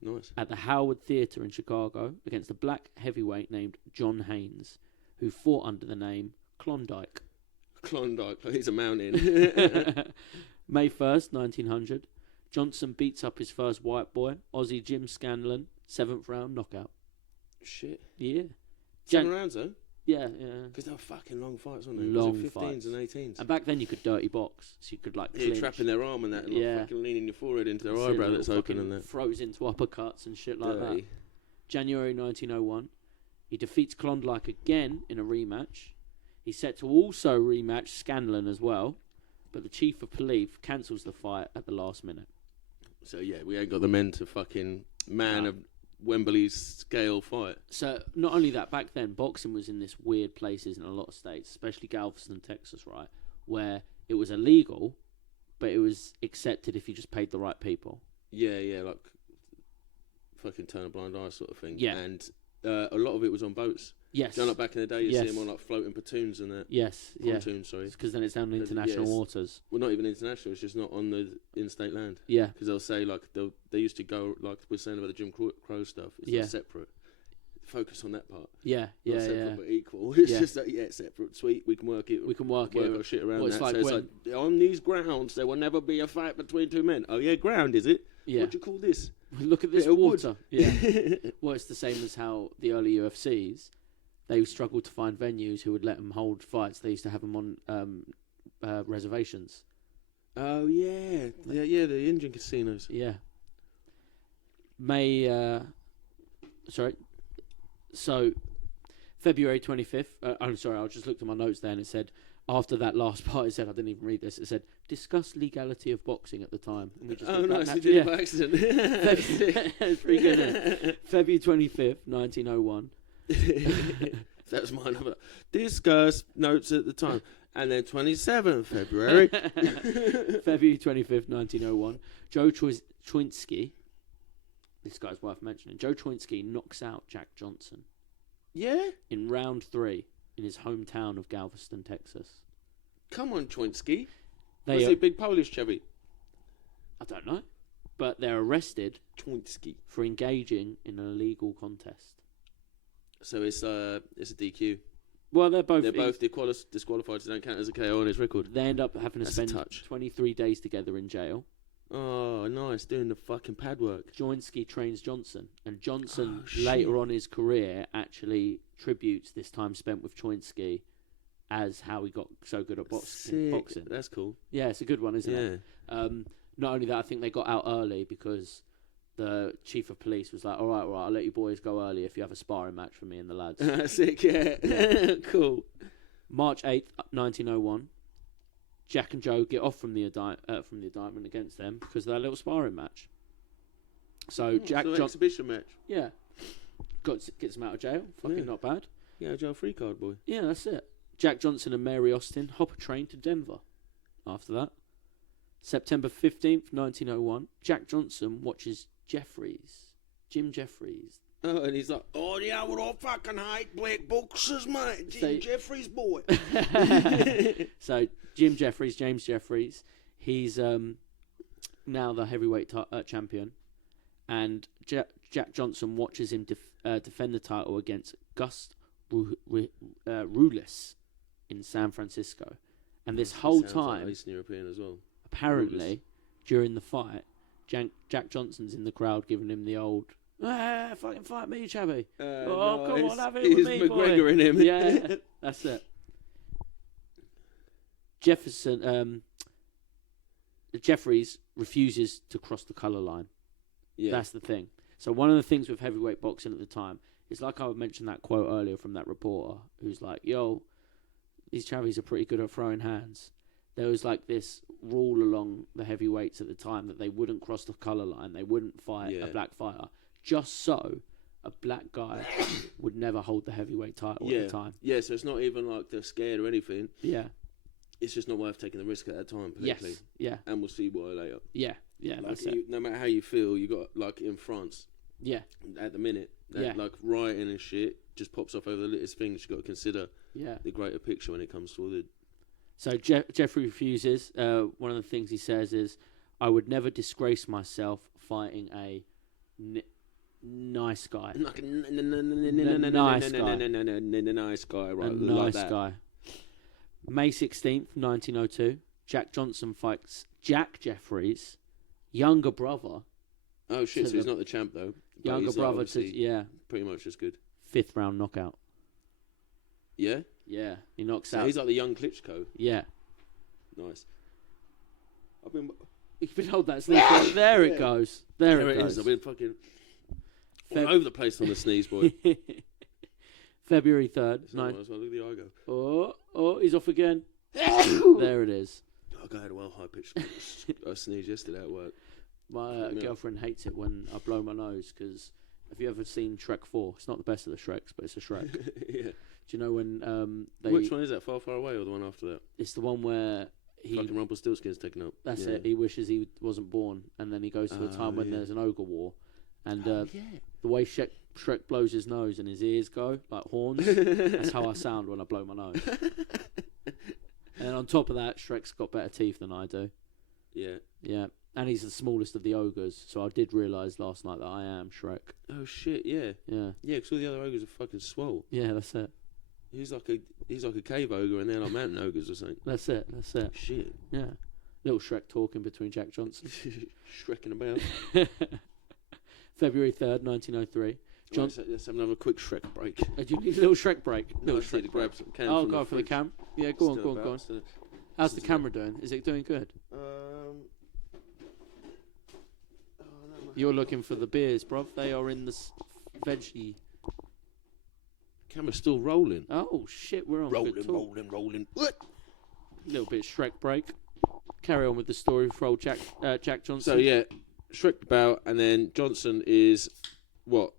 Nice. at the Howard Theatre in Chicago against a black heavyweight named John Haynes, who fought under the name Klondike. Klondike, he's a mountain. May 1st, 1900, Johnson beats up his first white boy, Aussie Jim Scanlon, 7th round knockout. Shit. Yeah. 7 rounds, though? Yeah. Because they were fucking long fights, weren't they? Long Was it 15s fights. and 18s? And back then you could dirty box, so you could like Yeah, clinch. trapping their arm and that, and Yeah. like fucking leaning your forehead into their That's it, eyebrow little that's open fucking and that. throws into uppercuts and shit like that. Dirty. January 1901, he defeats Klondike again in a rematch. He's set to also rematch Scanlon as well, but the chief of police cancels the fight at the last minute. So yeah, we ain't got the men to fucking man No. a Wembley's scale fight. So not only that, back then boxing was in this weird places in a lot of states, especially Galveston, Texas, right, where it was illegal, but it was accepted if you just paid the right people. Yeah, like fucking turn a blind eye sort of thing. Yeah. And a lot of it was on boats. Yes. Do you know, like back in the day, you Yes. see them on like floating platoons and that. Yes. Yeah. Pontoons, sorry. Because then it's down in But, international yes. waters. Well, not even international. It's just not on the in-state land. Yeah. Because they'll say like they used to go like we're saying about the Jim Crow stuff. It's Yeah. like separate. Focus on that part. Yeah. Not Yeah. separate Yeah. but equal. It's Yeah. just like it's separate. Sweet. We can work it. We can work Work it. our shit around Well, it's that. like So it's when- like on these grounds there will never be a fight between two men. Oh yeah, ground is it? Yeah. What do you call this? Look at this Bit of wood. water. Yeah. Well, it's the same as how the early UFCs, they struggled to find venues who would let them hold fights. They used to have them on reservations. Oh yeah, yeah. The Indian casinos. Yeah. So February 25th. I'm sorry, I just looked at my notes there and it said, after that last part, it said, I didn't even read this, it said, discuss legality of boxing at the time. And we just Nice, you did it by accident. It's pretty good, isn't it? February 25th, 1901. That was mine. Discuss notes at the time. And then 27th February. February 25th, 1901. Joe Choinski, this guy's worth mentioning, Joe Choinski knocks out Jack Johnson. Yeah? In round 3 in his hometown of Galveston, Texas. Come on, Choinski. Was he a big Polish chavvie? I don't know. But they're arrested Choinski. for engaging in an illegal contest. So it's a DQ. Well, they're both disqualified, so they don't count as a KO on his record. They end up having to spend 23 days together in jail. Oh, nice, doing the fucking pad work. Joinski trains Johnson, and Johnson later on in his career actually tributes this time spent with Choinski as how he got so good at boxing. That's cool. Yeah, it's a good one, isn't it? Not only that, I think they got out early because the chief of police was like, all right, I'll let you boys go early if you have a sparring match for me and the lads. Sick, yeah. Cool. March 8th, 1901. Jack and Joe get off from the indictment against them because of their little sparring match. So exhibition match. Yeah. Gets him out of jail. Fucking not bad. Yeah, jail free card, boy. Yeah, that's it. Jack Johnson and Mary Austin hop a train to Denver after that. September 15th, 1901. Jack Johnson watches Jim Jefferies. Oh, and he's like, oh, yeah, we're all fucking hate black boxers, mate. Jim Jefferies, boy. So, James Jefferies, he's now the heavyweight champion. And Jack Johnson watches him defend the title against Gus Rulis in San Francisco. And this whole time, like Eastern European as well. Apparently, during the fight, Jack Johnson's in the crowd giving him the old, fucking fight me, chavvie. Come on, have it with me, McGregor boy. in him. Yeah, that's it. Jefferies refuses to cross the colour line. Yeah. That's the thing. So one of the things with heavyweight boxing at the time is, like I mentioned that quote earlier from that reporter who's like, yo, these chavvies are pretty good at throwing hands. There was like this rule along the heavyweights at the time that they wouldn't cross the colour line. They wouldn't fight a black fighter. Just so a black guy would never hold the heavyweight title at the time. Yeah, so it's not even like they're scared or anything. Yeah. It's just not worth taking the risk at that time, politically. Yes, yeah. And we'll see why later. Yeah, like that's it. No matter how you feel, you got, like, in France. Yeah. At the minute. Like, rioting and shit just pops off over the littlest things. You've got to consider the greater picture when it comes to all the... So Jeffrey refuses. One of the things he says is, I would never disgrace myself fighting a nice guy. Nice guy, right? Nice guy. May 16th, 1902, Jack Johnson fights Jack Jefferies' younger brother. Oh, shit, so he's not the champ, though. Younger brother to, pretty much as good. 5th round knockout. Yeah? Yeah, he knocks so out. He's like the young Klitschko. Yeah. Nice. You can hold that sneeze. There it goes. There it goes. I've been fucking all over the place on the sneeze, boy. February 3rd. Look at the eye go. Oh, he's off again. There it is. I had a well high pitched I sneezed yesterday at work. My girlfriend hates it when I blow my nose because have you ever seen Shrek 4? It's not the best of the Shreks, but it's a Shrek. Yeah. Do you know when Which one is that? Far, Far Away or the one after that? It's the one where fucking Rumpelstiltskin's taken up. That's it. He wishes he wasn't born, and then he goes to a time when there's an ogre war, and the way Shrek blows his nose and his ears go like horns. That's how I sound when I blow my nose. And on top of that, Shrek's got better teeth than I do. Yeah. Yeah. And he's the smallest of the ogres, so I did realise last night that I am Shrek. Oh shit! Yeah. Yeah. Yeah, because all the other ogres are fucking swole. Yeah, that's it. He's like a cave ogre, and they're like mountain ogres or something. That's it. Shit. Yeah. Little Shrek talking between Jack Johnson. Shrekking about. February 3rd, 1903. Let's have another quick Shrek break. Do you need a little Shrek break? No, Little I need to grab some cans from go the for the fridge. cam. Yeah, go on, Still go on, go on. about, still- How's the This is camera doing? Is it doing good? Oh, no, You're looking for the beers, bruv. They are in the veggie. camera's still rolling. Oh shit, we're on good talk. Rolling. What? Little bit of Shrek break. Carry on with the story for old Jack Johnson. So yeah, Shrek bout, and then Johnson is what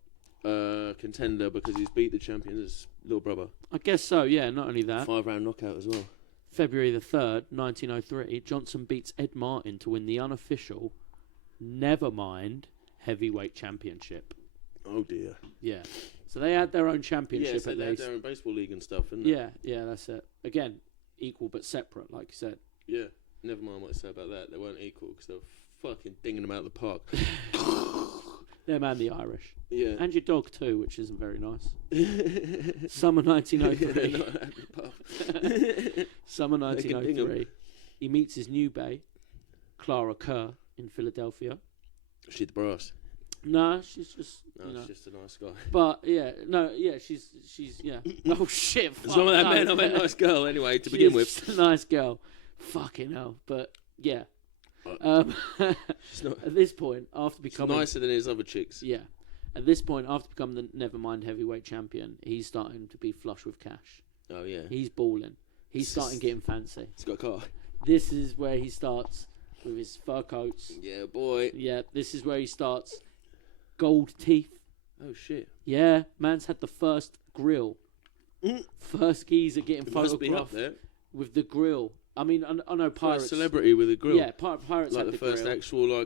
contender because he's beat the champion, his little brother. I guess so. Yeah. Not only that. 5-round knockout as well. February the 3rd, 1903, Johnson beats Ed Martin to win the unofficial, never mind, heavyweight championship. Oh dear. Yeah. So they had their own championship Yeah, so at they had least. their own baseball league and stuff, isn't it? Yeah, that's it. Again, equal but separate, like you said. Yeah. Never mind what I say about that. They weren't equal because they were fucking dinging them out of the park. Them and the Irish. Yeah. And your dog too, which isn't very nice. Summer 1903. Yeah, not out of the park. Summer They can ding 'em. 1903. He meets his new bae, Clara Kerr, in Philadelphia. She the brass. No, she's just, No, you know. she's just a nice guy. But yeah, she's yeah. Oh shit! As long as that fuck, man, no. I meant nice girl anyway to She begin is with. just a nice girl. Fucking hell. But yeah. She's not At this point, after she's becoming nicer than his other chicks. yeah, at this point, after becoming the Nevermind heavyweight champion, he's starting to be flush with cash. Oh yeah. He's balling. He's starting getting fancy. He's got a car. This is where he starts with his fur coats. Yeah, boy. Yeah, this is where he starts. Gold teeth. Oh shit. Yeah, man's had the first grill. First geezer getting It must be up photographed there. with the grill. I mean, I know pirates. First celebrity with a grill. Yeah, pirates like had the the first grill. actual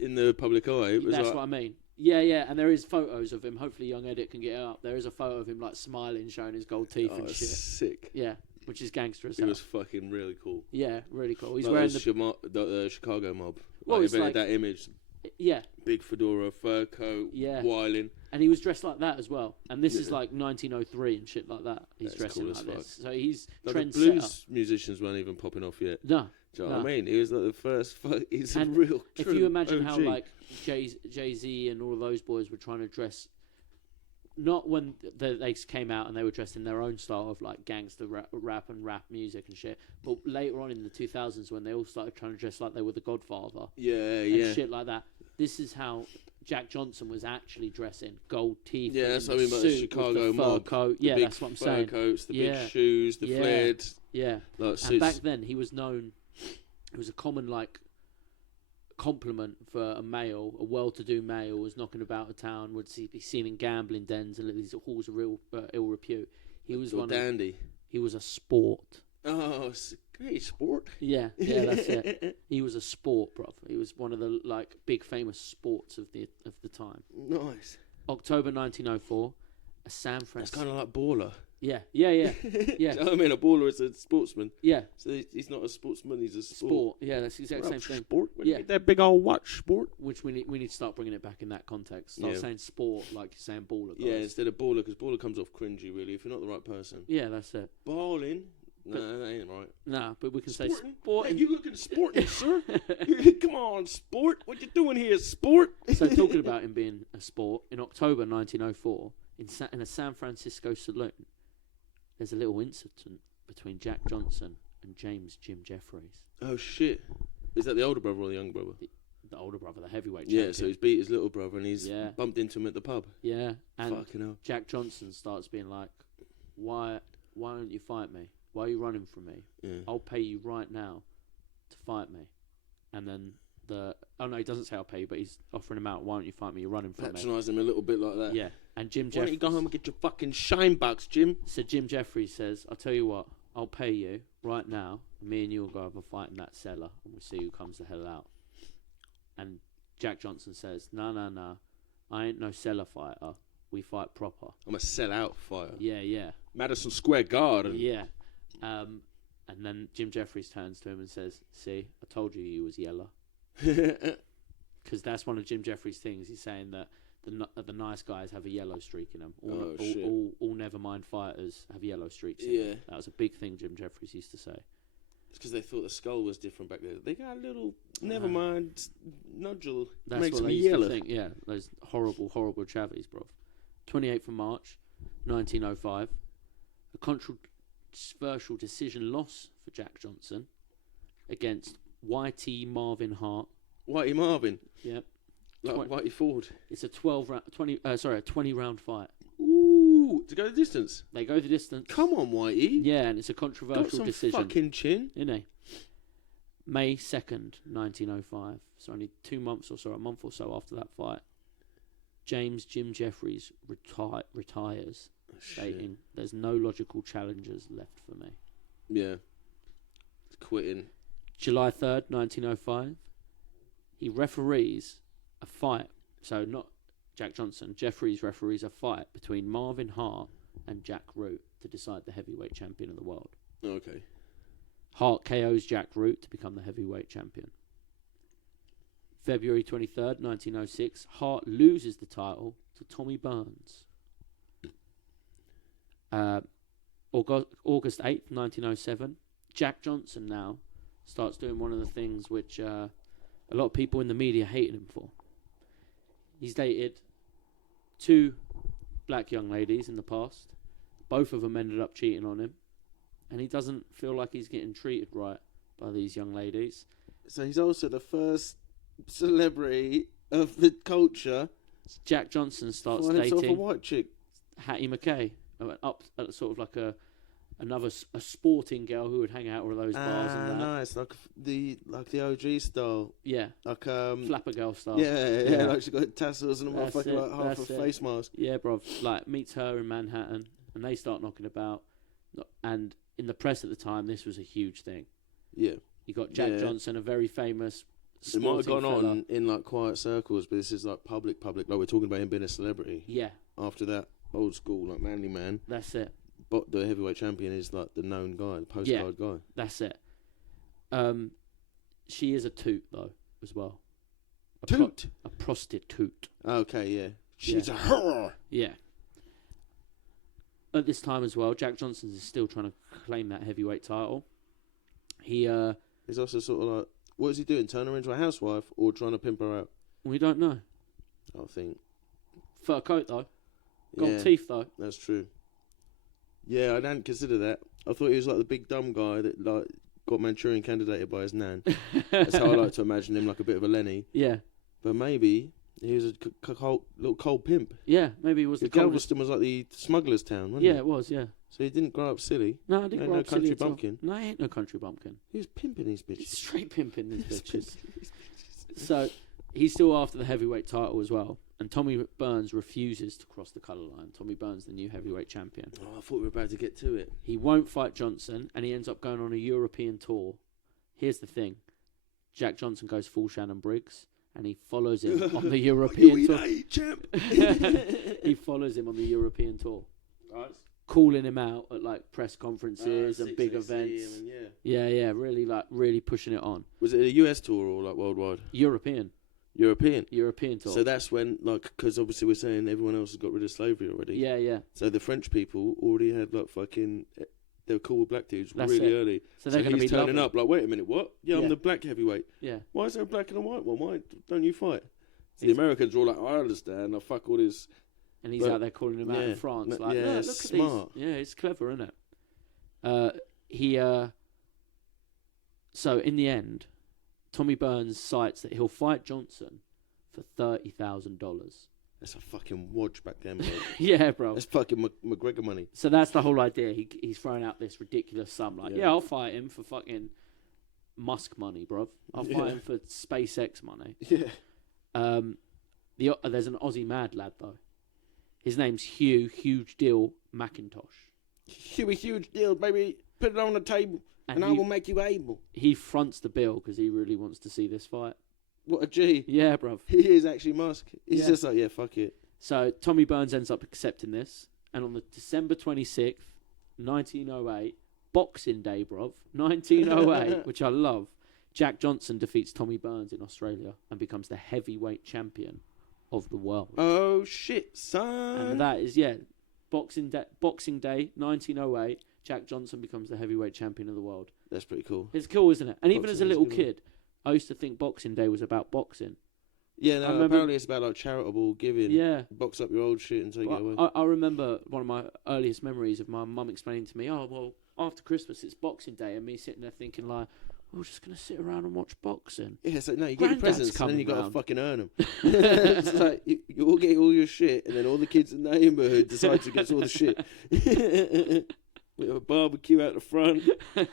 in the public eye. It was That's like what I mean. Yeah, and there is photos of him. Hopefully, young Edit can get it up. There is a photo of him like smiling, showing his gold teeth and shit. sick. Yeah, which is gangster as It hell. was fucking really cool. Yeah, really cool. He's Like wearing the Chicago mob. Well, Like, it's invented like- that image. yeah, Big fedora, fur coat, Yeah. whiling. and he was dressed like that as well. And this is Yeah. like 1903 and shit like that. He's That's dressing cool like as this. So he's Like the trendsetter. blues musicians weren't even popping off yet. No, Do you know No. what I mean? He was like the first. He's a And real. if true you imagine how OG. like Jay-Z and all of those boys were trying to dress, not when they came out and they were dressed in their own style of like gangster rap and rap music and shit, but later on in the 2000s when they all started trying to dress like they were the Godfather Yeah, and yeah. shit like that. This is how Jack Johnson was actually dressing: gold teeth. Yeah, that's in what I the mean about the suit with Chicago the fur mob. coat. The Yeah, big that's what I'm fur saying. coats, the Yeah. big shoes, the Yeah. flared Yeah, like and suits. back then he was known. It was a common like compliment for a male, a well-to-do male, was knocking about a town, would be seen in gambling dens and these halls of real ill repute. He was Little dandy. he was a sport. Oh, it's a great sport. Yeah, that's it. He was a sport, bruv. He was one of the like big famous sports of the time. Nice. October 1904, a San That's Francisco. kind of like baller. Yeah. Do you know what I mean? A baller is a sportsman. Yeah, So he's not a sportsman, he's a sport. Yeah, that's the exact same thing. Sport? Where Yeah. you get that big old watch, sport? Which we need to start bringing it back in that context. Start Yeah. saying sport like you're saying baller. Guys. Yeah, instead of baller, because baller comes off cringy, really, if you're not the right person. Yeah, that's it. Balling? No, that ain't right. Nah, but we can say Sporting? sport. Hey, you looking sporting, sir? Come on, sport. What you doing here, sport? So talking about him being a sport, in October 1904, in a San Francisco saloon, there's a little incident between Jack Johnson and James Jim Jefferies, Oh, shit. Is that the older brother or the younger brother? the older brother, the heavyweight Yeah, champion. so he's beat his little brother and he's Yeah. bumped into him at the pub. Yeah, and Fucking hell. Jack Johnson starts being like, why don't you fight me? Why are you running from me? Yeah. I'll pay you right now to fight me. And then he doesn't say I'll pay you, but he's offering him out. Why don't you fight me? You're running from me. Patronise him a little bit like that. Yeah, and Jim Why don't you Jefferies. go home and get your fucking shine box, Jim? So Jim Jefferies says, I'll tell you what, I'll pay you right now. Me and you will go have a fight in that cellar and we'll see who comes the hell out. And Jack Johnson says, no, I ain't no cellar fighter. We fight proper. I'm a sell-out fighter. Yeah. Madison Square Garden. Yeah. And then Jim Jefferies turns to him and says, see, I told you was yellow. Because that's one of Jim Jefferies' things. He's saying that the nice guys have a yellow streak in them. Oh, All never mind fighters have yellow streaks in them. Yeah. That was a big thing Jim Jefferies used to say. It's because they thought the skull was different back then. They got a little, never mind, nodule. That's Makes what me they used yellow. to think. Yeah, those horrible chavvies, bro. 28th of March, 1905. A controversial decision loss for Jack Johnson against Whitey Marvin Hart. Whitey Marvin. Yep. Like Whitey Ford. It's a 20 round fight. Ooh, to go the distance. They go the distance. Come on, Whitey. Yeah, and it's a controversial Got some decision. fucking chin. Isn't he? May 2nd, 1905. So only 2 months or so, a month or so after that fight, James Jim Jefferies retires, stating, "There's no logical challengers left for me." Yeah. It's quitting. July 3rd, 1905. He referees a fight. So not Jack Johnson. Jefferies referees a fight between Marvin Hart and Jack Root to decide the heavyweight champion of the world. Okay. Hart KOs Jack Root to become the heavyweight champion. February 23rd, 1906. Hart loses the title to Tommy Burns. August 8th, 1907. Jack Johnson now starts doing one of the things which a lot of people in the media hated him for. He's dated 2 black young ladies in the past. Both of them ended up cheating on him. And he doesn't feel like he's getting treated right by these young ladies. So he's also the first celebrity of the culture. Jack Johnson starts Find himself a dating white chick. Hattie McKay. Up at sort of like a sporting girl who would hang out with those bars and that. Nice, like the OG style. Yeah. Like Flapper girl style. Yeah, like she got tassels and a That's motherfucker like half that's a it. face mask. Yeah, bruv. Like, meets her in Manhattan, and they start knocking about. And in the press at the time, this was a huge thing. Yeah. You got Jack Johnson, a very famous It might have sporting gone fella. on in like quiet circles, but this is like public. Like we're talking about him being a celebrity. Yeah, After that, old school, like manly man. that's it. But the heavyweight champion is like the known guy, the postcard guy. That's it. She is a toot, though, as well. A prostitute. Okay, yeah. She's a horror. Yeah. At this time as well, Jack Johnson is still trying to claim that heavyweight title. He's also sort of like, what is he doing? Turn her into a housewife or trying to pimp her out? We don't know. I think. Fur coat, though. Gold Yeah, teeth, though. that's true. Yeah, I didn't consider that. I thought he was like the big dumb guy that like got Manchurian candidated by his nan. That's how I like to imagine him, like a bit of a Lenny. Yeah. But maybe he was a little cold pimp. Yeah, maybe he was the coldest. Galveston was like the smuggler's town, wasn't Yeah, it? it was, yeah. So he didn't grow up silly. No, I didn't grow no up silly country at all. bumpkin. No, he ain't no country bumpkin. He was pimping these He's bitches. straight pimping these bitches. So, he's still after the heavyweight title as well. And Tommy Burns refuses to cross the colour line. Tommy Burns, the new heavyweight champion. Oh, I thought we were about to get to it. He won't fight Johnson, and he ends up going on a European tour. Here's the thing. Jack Johnson goes full Shannon Briggs, and he follows him on the European tour. champ. He follows him on the European tour, Nice. calling him out at like press conferences and big events. Yeah, really pushing it on. Was it a US tour or like worldwide? European tour. So that's when, like, because obviously we're saying everyone else has got rid of slavery already. Yeah. So the French people already had like fucking. They were cool with black dudes That's really it. early. So they're going to be he's turning loving up like, wait a minute, what? Yeah, Yeah. I'm the black heavyweight. Yeah. Why is there a black and a white one? Why don't you fight? So the Americans are all like, I understand. I fuck all this. And he's But- out there calling him out in yeah, France. no, Like, yeah, look at smart. these. Yeah, it's clever, isn't it? So in the end, Tommy Burns cites that he'll fight Johnson for $30,000. That's a fucking wodge back then, bro. Yeah, bro. That's fucking McGregor money. So that's the whole idea. He's throwing out this ridiculous sum. Like, Yeah. yeah, I'll fight him for fucking Musk money, bro. I'll fight him for SpaceX money. Yeah. There's an Aussie mad lad, though. His name's Hugh Huge Deal McIntosh. Huge deal, baby. Put it on the table, and I will make you able. He fronts the bill because he really wants to see this fight. What a G. Yeah, bruv. He is actually Musk. He's Yeah. just like, yeah, fuck it. So Tommy Burns ends up accepting this, and on the December 26th, 1908, Boxing Day, bruv, 1908, which I love, Jack Johnson defeats Tommy Burns in Australia and becomes the heavyweight champion of the world. Oh shit, son. And that is, Boxing Day, 1908, Jack Johnson becomes the heavyweight champion of the world. That's pretty cool. It's cool, isn't it? And even Boxing as a is little good, kid, I used to think Boxing Day was about boxing. Yeah, no, apparently it's about like charitable giving. Yeah. Box up your old shit and take it away. I remember one of my earliest memories of my mum explaining to me, oh, well, after Christmas it's Boxing Day, and me sitting there thinking like, we're just going to sit around and watch boxing. Yeah, it's like, no, you get your presents and then you got to fucking earn them. It's like, you all get all your shit, and then all the kids in the neighbourhood decide to get all the shit. We have a barbecue out the front.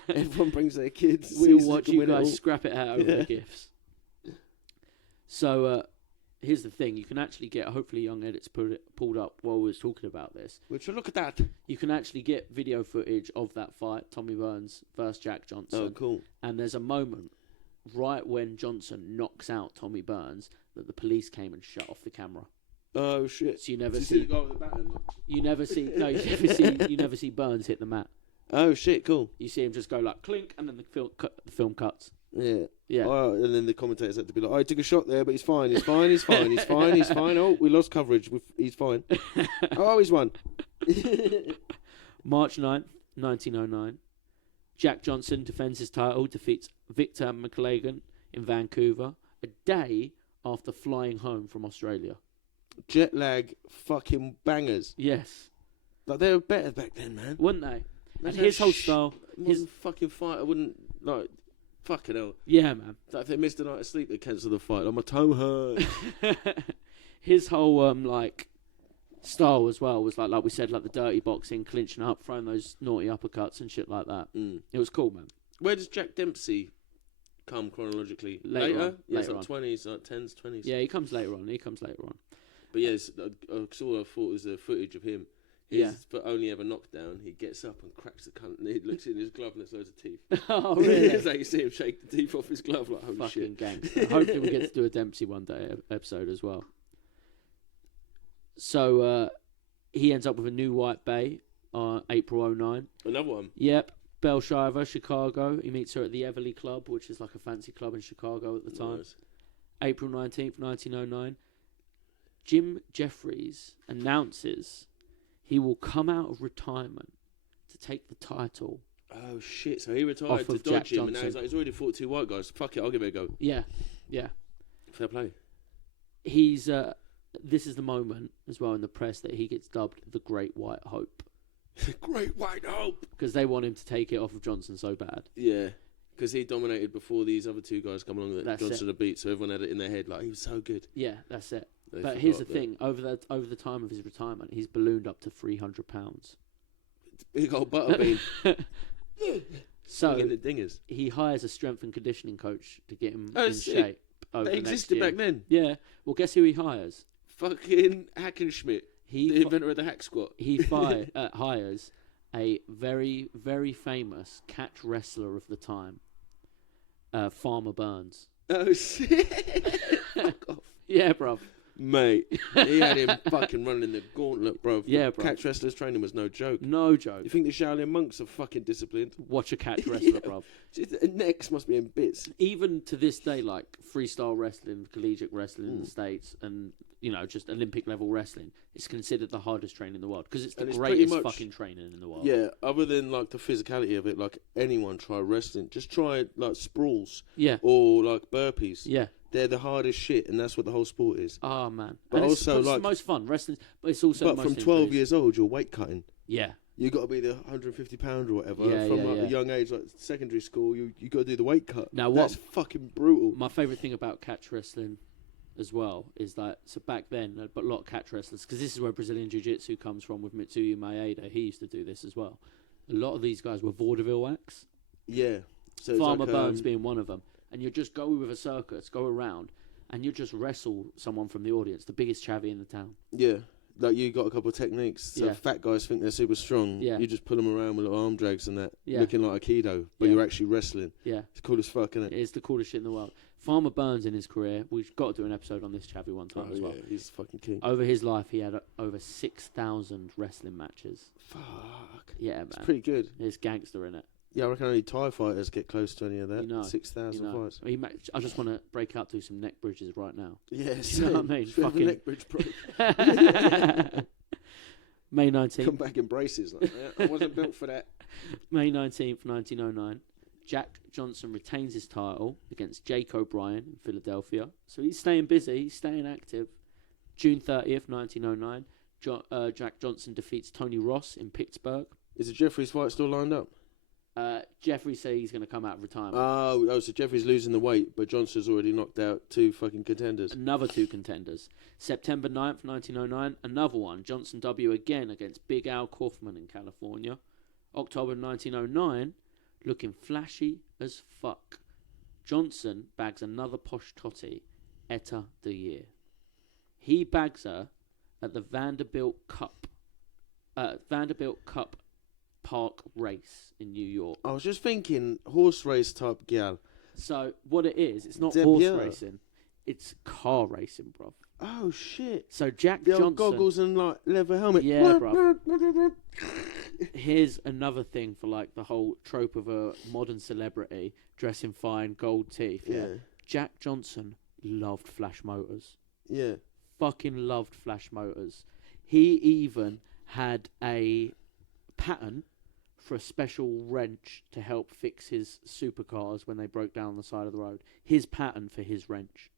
Everyone brings their kids. We all watch you guys scrap it out over the gifts. So, here's the thing. You can actually get, hopefully Young Edits pulled up while we was talking about this. Which, look at that. You can actually get video footage of that fight, Tommy Burns versus Jack Johnson. Oh, cool. And there's a moment right when Johnson knocks out Tommy Burns that the police came and shut off the camera. Oh, shit. So you never see the guy with the bat in? you never see Burns hit the mat. Oh, shit, cool. You see him just go like clink, and then the film cuts. Yeah. Yeah. Oh, and then the commentators had to be like, oh, he took a shot there, but he's fine, he's fine, he's fine, he's fine, he's fine. Oh, we lost coverage. He's fine. Oh, he's won. March 9th, 1909. Jack Johnson defends his title, defeats Victor McLagan in Vancouver, a day after flying home from Australia. Jet lag fucking bangers. Yes. Like, they were better back then, man. Wouldn't they? And his whole style. His fucking fight, I wouldn't, like, fucking hell. Yeah, man. Like, if they missed a night of sleep, they cancel the fight. Like, my toe hurt. His whole, style as well was like we said, like the dirty boxing, clinching up, throwing those naughty uppercuts and shit like that. It was cool, man. Where does Jack Dempsey come chronologically? Later? Yeah, Later it's like 20s, like 10s, 20s. Yeah, he comes later on. But yes, I saw a footage of him. For only ever knockdown, he gets up and cracks the cunt, and he looks in his glove and there's loads of teeth. Oh, really? It's like you see him shake the teeth off his glove, like, holy fucking shit. gangster. Hopefully we get to do a Dempsey one day episode as well. So, he ends up with a new White Bay on April 09. Another one? Yep. Bellshiver, Chicago. He meets her at the Everly Club, which is like a fancy club in Chicago at the time. Nice. April 19th, 1909. Jim Jefferies announces he will come out of retirement to take the title. Oh, shit. So he retired to dodge him, and now he's like, he's already fought two white guys. Fuck it, I'll give it a go. Yeah. Fair play. He's... this is the moment as well in the press that he gets dubbed the Great White Hope. Great White Hope! Because they want him to take it off of Johnson so bad. Yeah. Because he dominated before these other two guys come along that Johnson had beat, so everyone had it in their head like, he was so good. Yeah, that's it. But here's the thing, over the time of his retirement, he's ballooned up to 300 pounds. Big old butterbean. So the dingers. He hires a strength and conditioning coach to get him in shape. They existed back then. Yeah. Well, guess who he hires? Fucking Hackenschmidt, the inventor of the hack squat. He hires a very, very famous catch wrestler of the time, Farmer Burns. Oh, shit. Fuck off. Yeah, bruv. Mate, he had him fucking running the gauntlet, bruv. Yeah, bruv. Catch wrestlers training was no joke. No joke. You think the Shaolin monks are fucking disciplined? Watch a catch wrestler, bruv. The necks must be in bits. Even to this day, like freestyle wrestling, collegiate wrestling in the States, and just Olympic level wrestling, it's considered the hardest training in the world because it's the greatest fucking training in the world. Yeah, other than like the physicality of it, like anyone try wrestling, just try like sprawls. Yeah. Or like burpees. Yeah. They're the hardest shit, and that's what the whole sport is. Oh man! But and also, it's the most fun wrestling, but it's also. But from 12 years old, you're weight cutting. Yeah. You got to be the 150 pound or whatever. Yeah, from a young age, like secondary school, you got to do the weight cut. Now that's fucking brutal. My favourite thing about catch wrestling, as well, is that back then, but a lot of catch wrestlers, because this is where Brazilian Jiu-Jitsu comes from with Mitsuya Maeda. He used to do this as well. A lot of these guys were vaudeville acts. Yeah. So Farmer Burns being one of them, and you just go with a circus, go around. And you just wrestle someone from the audience, the biggest chavvy in the town. Yeah, like you got a couple of techniques. So fat guys think they're super strong. Yeah. You just pull them around with little arm drags and that, Yeah. looking like Aikido, but you're actually wrestling. Yeah. It's cool as fuck, isn't it? It is the coolest shit in the world. Farmer Burns in his career, we've got to do an episode on this chavvy one time as well. Yeah, he's fucking king. Over his life, he had over 6,000 wrestling matches. Fuck. Yeah, man. It's pretty good. There's gangster in it. Yeah, I reckon only Thai fighters get close to any of that. 6,000 fights. I just want to break out, do some neck bridges right now. Yes. You know what I mean? Fucking neck bridge break. May 19th. Come back in braces. Like, I wasn't built for that. May 19th, 1909. Jack Johnson retains his title against Jake O'Brien in Philadelphia. So he's staying busy, he's staying active. June 30th, 1909. Jack Johnson defeats Tony Ross in Pittsburgh. Is the Jefferies fight still lined up? Jefferies says he's going to come out of retirement. Oh, so Jefferies losing the weight, but Johnson's already knocked out 2 fucking contenders. Another 2 contenders. September 9th, 1909, another one. Johnson W again against Big Al Kaufman in California. October 1909, looking flashy as fuck. Johnson bags another posh totty, Etta the Year. He bags her at the Vanderbilt Cup Park race in New York. I was just thinking horse race type gal. So what it is, it's not horse racing, it's car racing, bruv. Oh shit! So Jack the Johnson, old goggles and like leather helmet. Yeah, bruv. Here's another thing for like the whole trope of a modern celebrity dressing fine, gold teeth. Yeah. Jack Johnson loved Flash Motors. Yeah. Fucking loved Flash Motors. He even had a patent for a special wrench to help fix his supercars when they broke down on the side of the road. His patent for his wrench.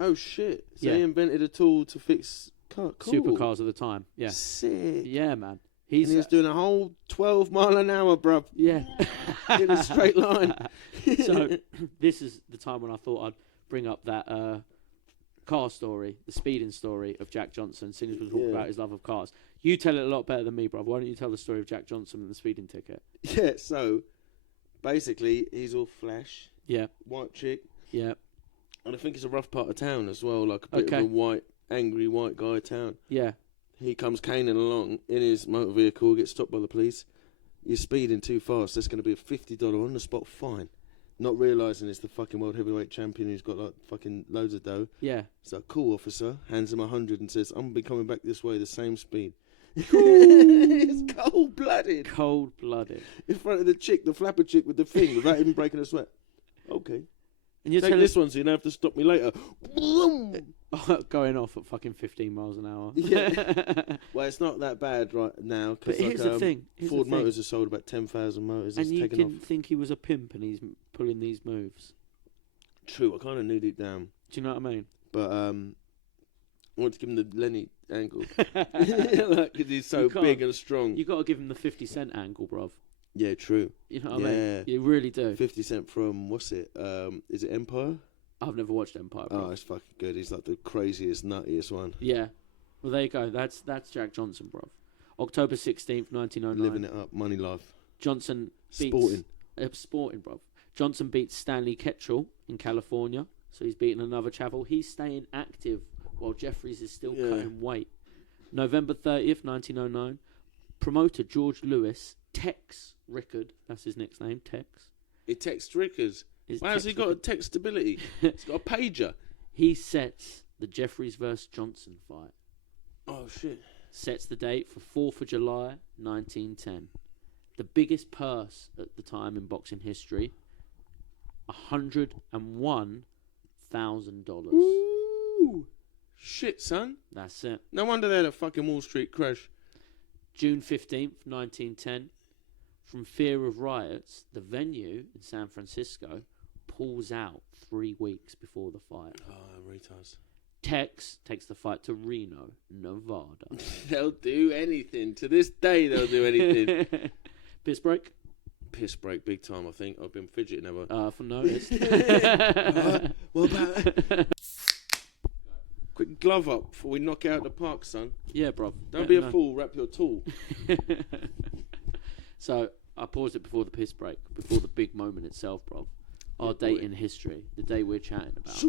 Oh shit! So he invented a tool to fix supercars at the time. Yeah. Sick. Yeah, man. He was doing a whole 12 mile an hour, bruv. Yeah. In a straight line. So this is the time when I thought I'd bring up that car story, the speeding story of Jack Johnson, since we're talking about his love of cars. You tell it a lot better than me, bruv. Why don't you tell the story of Jack Johnson and the speeding ticket? Yeah, so basically he's all flash. Yeah. White chick. Yeah. And I think it's a rough part of town as well, like a bit of a white, angry white guy town. Yeah. He comes caning along in his motor vehicle, gets stopped by the police. You're speeding too fast. There's going to be a $50 on the spot fine. Not realising it's the fucking world heavyweight champion who's got like fucking loads of dough. Yeah. It's like, cool, officer. Hands him 100 and says, I'm going to be coming back this way the same speed. It's cold-blooded. Cold-blooded. In front of the chick, the flapper chick with the thing, without even breaking a sweat. Okay. And you're Take this one so you don't have to stop me later. Going off at fucking 15 miles an hour. Yeah. Well, it's not that bad right now. But here's the thing. Ford Motors has sold about 10,000 motors. And you didn't think he was a pimp and he's pulling these moves. True, I kind of knew deep down. Do you know what I mean? But I want to give him the Lenny angle. Because he's so big and strong. You got to give him the 50 Cent angle, bruv. Yeah, true. You know what I mean? You really do. 50 Cent from, what's it? Is it Empire? I've never watched Empire, bro. Oh, it's fucking good. He's like the craziest, nuttiest one. Yeah. Well, there you go. That's Jack Johnson, bruv. October 16th, 1909. Living it up. Money life. Johnson beats... Sporting. Sporting, bruv. Johnson beats Stanley Ketchel in California. So he's beating another chavvie. He's staying active while Jefferies is still cutting weight. November 30th, 1909. Promoter George Lewis, Tex Rickard, that's his next name, Tex. He texts Rickers. Why has he got a text ability? He's got a pager. He sets the Jefferies vs. Johnson fight. Oh, shit. Sets the date for 4th of July, 1910. The biggest purse at the time in boxing history, $101,000. Ooh. Shit, son. That's it. No wonder they had a fucking Wall Street crash. June 15th, 1910. From fear of riots, the venue in San Francisco pulls out 3 weeks before the fight. Oh, retards. Tex takes the fight to Reno, Nevada. They'll do anything. To this day, they'll do anything. Piss break? Piss break, big time, I think. I've been fidgeting ever. For noticed. What about... Quick glove up before we knock out the park, son. Yeah, bruv. Don't be a fool, wrap your tool. So, I paused it before the piss break, before the big moment itself, bruv. Our date in history, the day we're chatting about.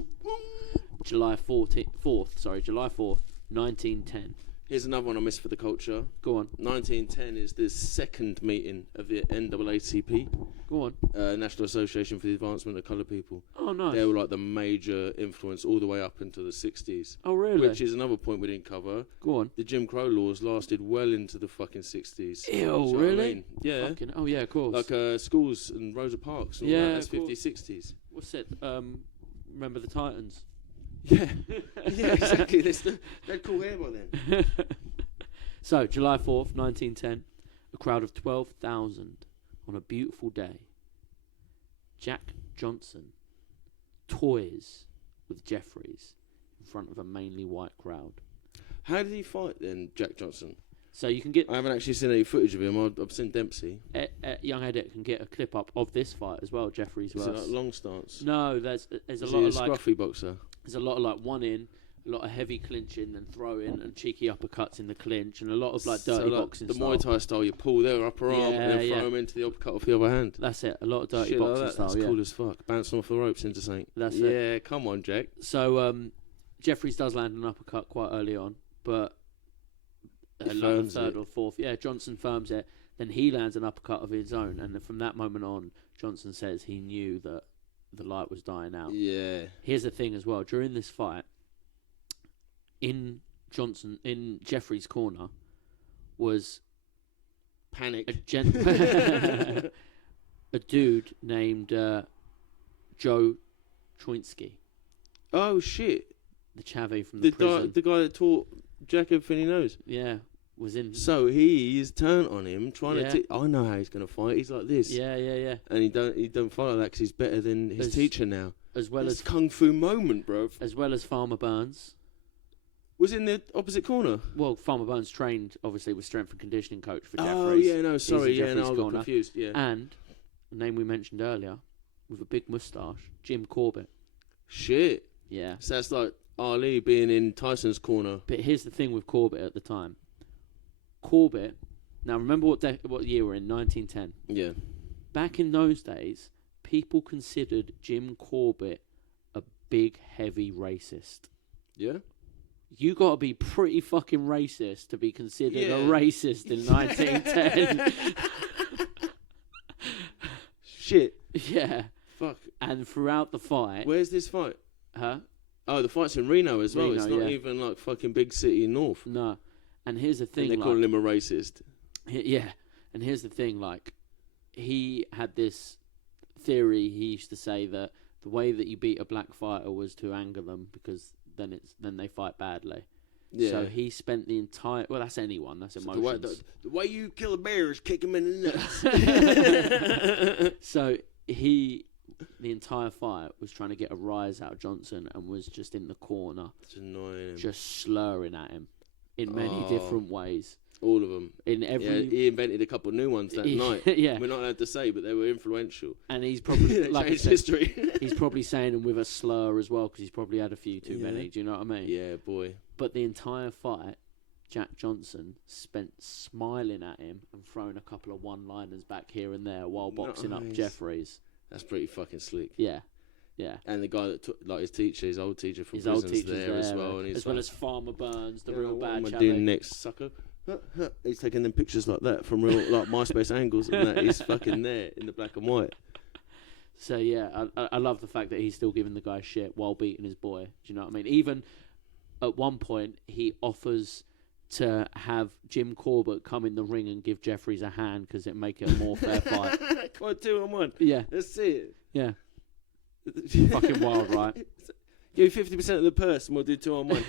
July 4th, 1910. Here's another one I missed for the culture. Go on. 1910 is the second meeting of the NAACP. Go on. National Association for the Advancement of Coloured People. Oh, nice. They were like the major influence all the way up into the 60s. Oh, really? Which is another point we didn't cover. Go on. The Jim Crow laws lasted well into the fucking 60s. Ew, really? I mean? Yeah. Fucking, oh, yeah, of course. Like schools and Rosa Parks and all that. That's 50s, 60s. What's it? Remember the Titans? Yeah. Yeah, exactly. They'd cool hair by then. So, July 4th, 1910. A crowd of 12,000 on a beautiful day, Jack Johnson toys with Jefferies in front of a mainly white crowd. How did he fight then, Jack Johnson? So you can get... I haven't actually seen any footage of him. I've seen Dempsey. Young Edit can get a clip up of this fight as well, Jefferies Is versus... it like long stance? No, there's a Is lot he of a like... scruffy boxer? There's a lot of like one in, a lot of heavy clinching and throwing and cheeky uppercuts in the clinch and a lot of like dirty boxing the style. Muay Thai style, you pull their upper arm and then throw him into the uppercut off the other hand. That's it, a lot of dirty Shit boxing like that. style, That's cool as fuck. Bouncing off the ropes into something. That's it. Yeah, come on, Jack. So Jefferies does land an uppercut quite early on, but like the third or fourth. Yeah, Johnson firms it. Then he lands an uppercut of his own, and from that moment on, Johnson says he knew that the light was dying out. Yeah. Here's the thing as well. During this fight, in Jefferies' corner was Panic. a dude named Joe Troinsky, Oh shit! the chavvie from the prison. The guy that taught Jack everything he knows. Yeah, was in. So he is turned on him, trying to. I know how he's gonna fight. He's like this. Yeah. And he don't fight like that because he's better than his teacher now. As well It's as kung fu moment, bro. As well as Farmer Burns. Was in the opposite corner. Well, Farmer Burns trained obviously with strength and conditioning coach for Jefferies. Oh yeah, no, sorry, He's in yeah, no, I Jefferies' got corner. confused. Yeah. And the name we mentioned earlier, with a big moustache, Jim Corbett. Shit. Yeah. So that's like Ali being in Tyson's corner. But here's the thing with Corbett at the time. Corbett. Now remember what year we're in? 1910. Yeah. Back in those days, people considered Jim Corbett a big, heavy racist. Yeah. You got to be pretty fucking racist to be considered a racist in 1910. Shit. Yeah. Fuck. And throughout the fight... Where's this fight? Huh? Oh, the fight's in Reno as well. Reno, It's not even like fucking big city in North. No. And here's the thing... And they're calling him a racist. Yeah. And here's the thing, like, he had this theory, he used to say that the way that you beat a black fighter was to anger them because then they fight badly. Yeah. So he spent the entire... Well, that's anyone. That's emotions. The way you kill a bear is kick him in the nuts. So the entire fight was trying to get a rise out of Johnson and was just in the corner. It's annoying him. Just slurring at him in many different ways. All of them. In every... Yeah, he invented a couple of new ones that night. Yeah. We're not allowed to say, but they were influential. And he's probably... like changed history. He's probably saying them with a slur as well because he's probably had a few too many. Do you know what I mean? Yeah, boy. But the entire fight, Jack Johnson spent smiling at him and throwing a couple of one-liners back here and there while boxing up Jefferies. That's pretty fucking slick. Yeah. Yeah. And the guy that took, like his teacher, his old teacher from his old prison's teacher's there as well. And he's as well as Farmer Burns, the real bad what am I chavvie. doing next, sucker? He's taking them pictures like that from real like MySpace angles and that. He's fucking there in the black and white. So yeah, I love the fact that he's still giving the guy shit while beating his boy. Do you know what I mean? Even at one point, he offers to have Jim Corbett come in the ring and give Jefferies a hand because it'd make it a more fair fight. Come on, 2-on-1. Yeah. Let's see it. Yeah. Fucking wild, right? Give me 50% of the purse and we'll do 2-on-1.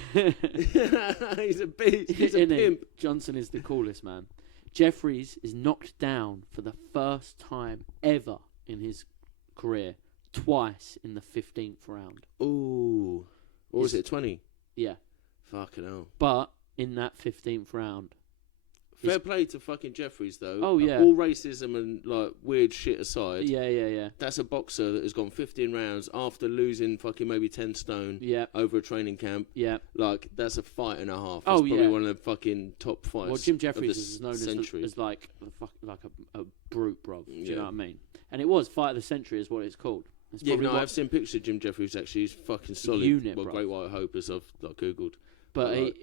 He's a beast. He's a pimp. Johnson is the coolest, man. Jefferies is knocked down for the first time ever in his career, twice in the 15th round. Ooh. Or was it 20? Yeah. Fucking hell. But in that 15th round... Fair play to fucking Jefferies, though. Oh, yeah. All racism and, like, weird shit aside. Yeah. That's a boxer that has gone 15 rounds after losing fucking maybe 10 stone over a training camp. Yeah. Like, that's a fight and a half. Oh, probably one of the fucking top fights. Well, Jim Jefferies is known century. as like a brute, bro. Do you know what I mean? And it was Fight of the Century is what it's called. It's I've seen pictures of Jim Jefferies, actually. He's fucking solid. Unit, well, bro. Great White Hope, as I've Googled. But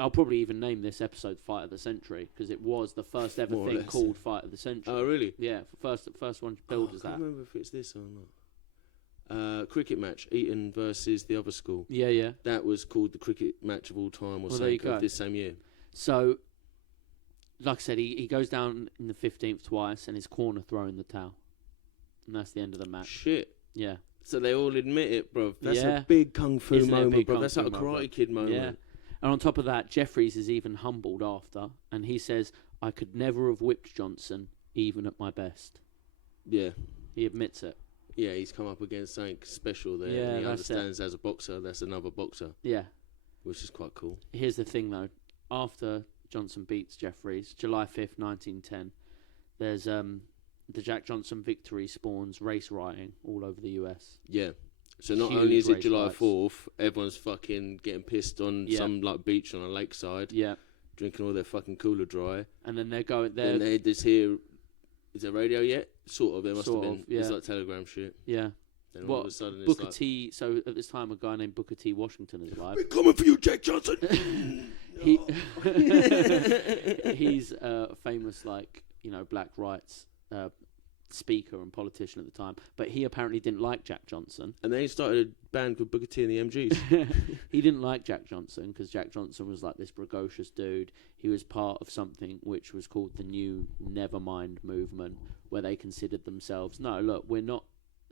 I'll probably even name this episode Fight of the Century because it was the first ever thing called Fight of the Century. Oh, really? Yeah, first one billed as that. I can't remember if it's this or not. Cricket match, Eton versus the other school. Yeah. That was called the cricket match of all time or something of this same year. So, like I said, he goes down in the 15th twice and his corner throwing the towel. And that's the end of the match. Shit. Yeah. So they all admit it, bro. That's a big kung fu moment, bro. That's like a Karate Kid moment. Yeah. And on top of that, Jefferies is even humbled after, and he says, I could never have whipped Johnson, even at my best. Yeah. He admits it. Yeah, he's come up against something special there. Yeah, and he that's understands as a boxer, that's another boxer. Yeah. Which is quite cool. Here's the thing, though. After Johnson beats Jefferies, July 5th, 1910, there's the Jack Johnson victory spawns race rioting all over the US. Yeah. So not Huge only is it race July riots. 4th, everyone's fucking getting pissed on some like beach on a lakeside, Yeah. drinking all their fucking cooler dry. And then they're going Then there. they just hear, is there radio yet? Sort of, there must Sort have of, been. yeah. It's like telegram shit. Yeah. Then all Well, of a sudden it's Booker like, T. So at this time, a guy named Booker T. Washington is alive. we're coming for you, Jack Johnson! He No. he's a famous, like, black rights speaker and politician at the time, but he apparently didn't like Jack Johnson. And then he started a band called Booker T and the MGs. He didn't like Jack Johnson because Jack Johnson was like this precocious dude. He was part of something which was called the New Nevermind movement, where they considered themselves, no, look, we're not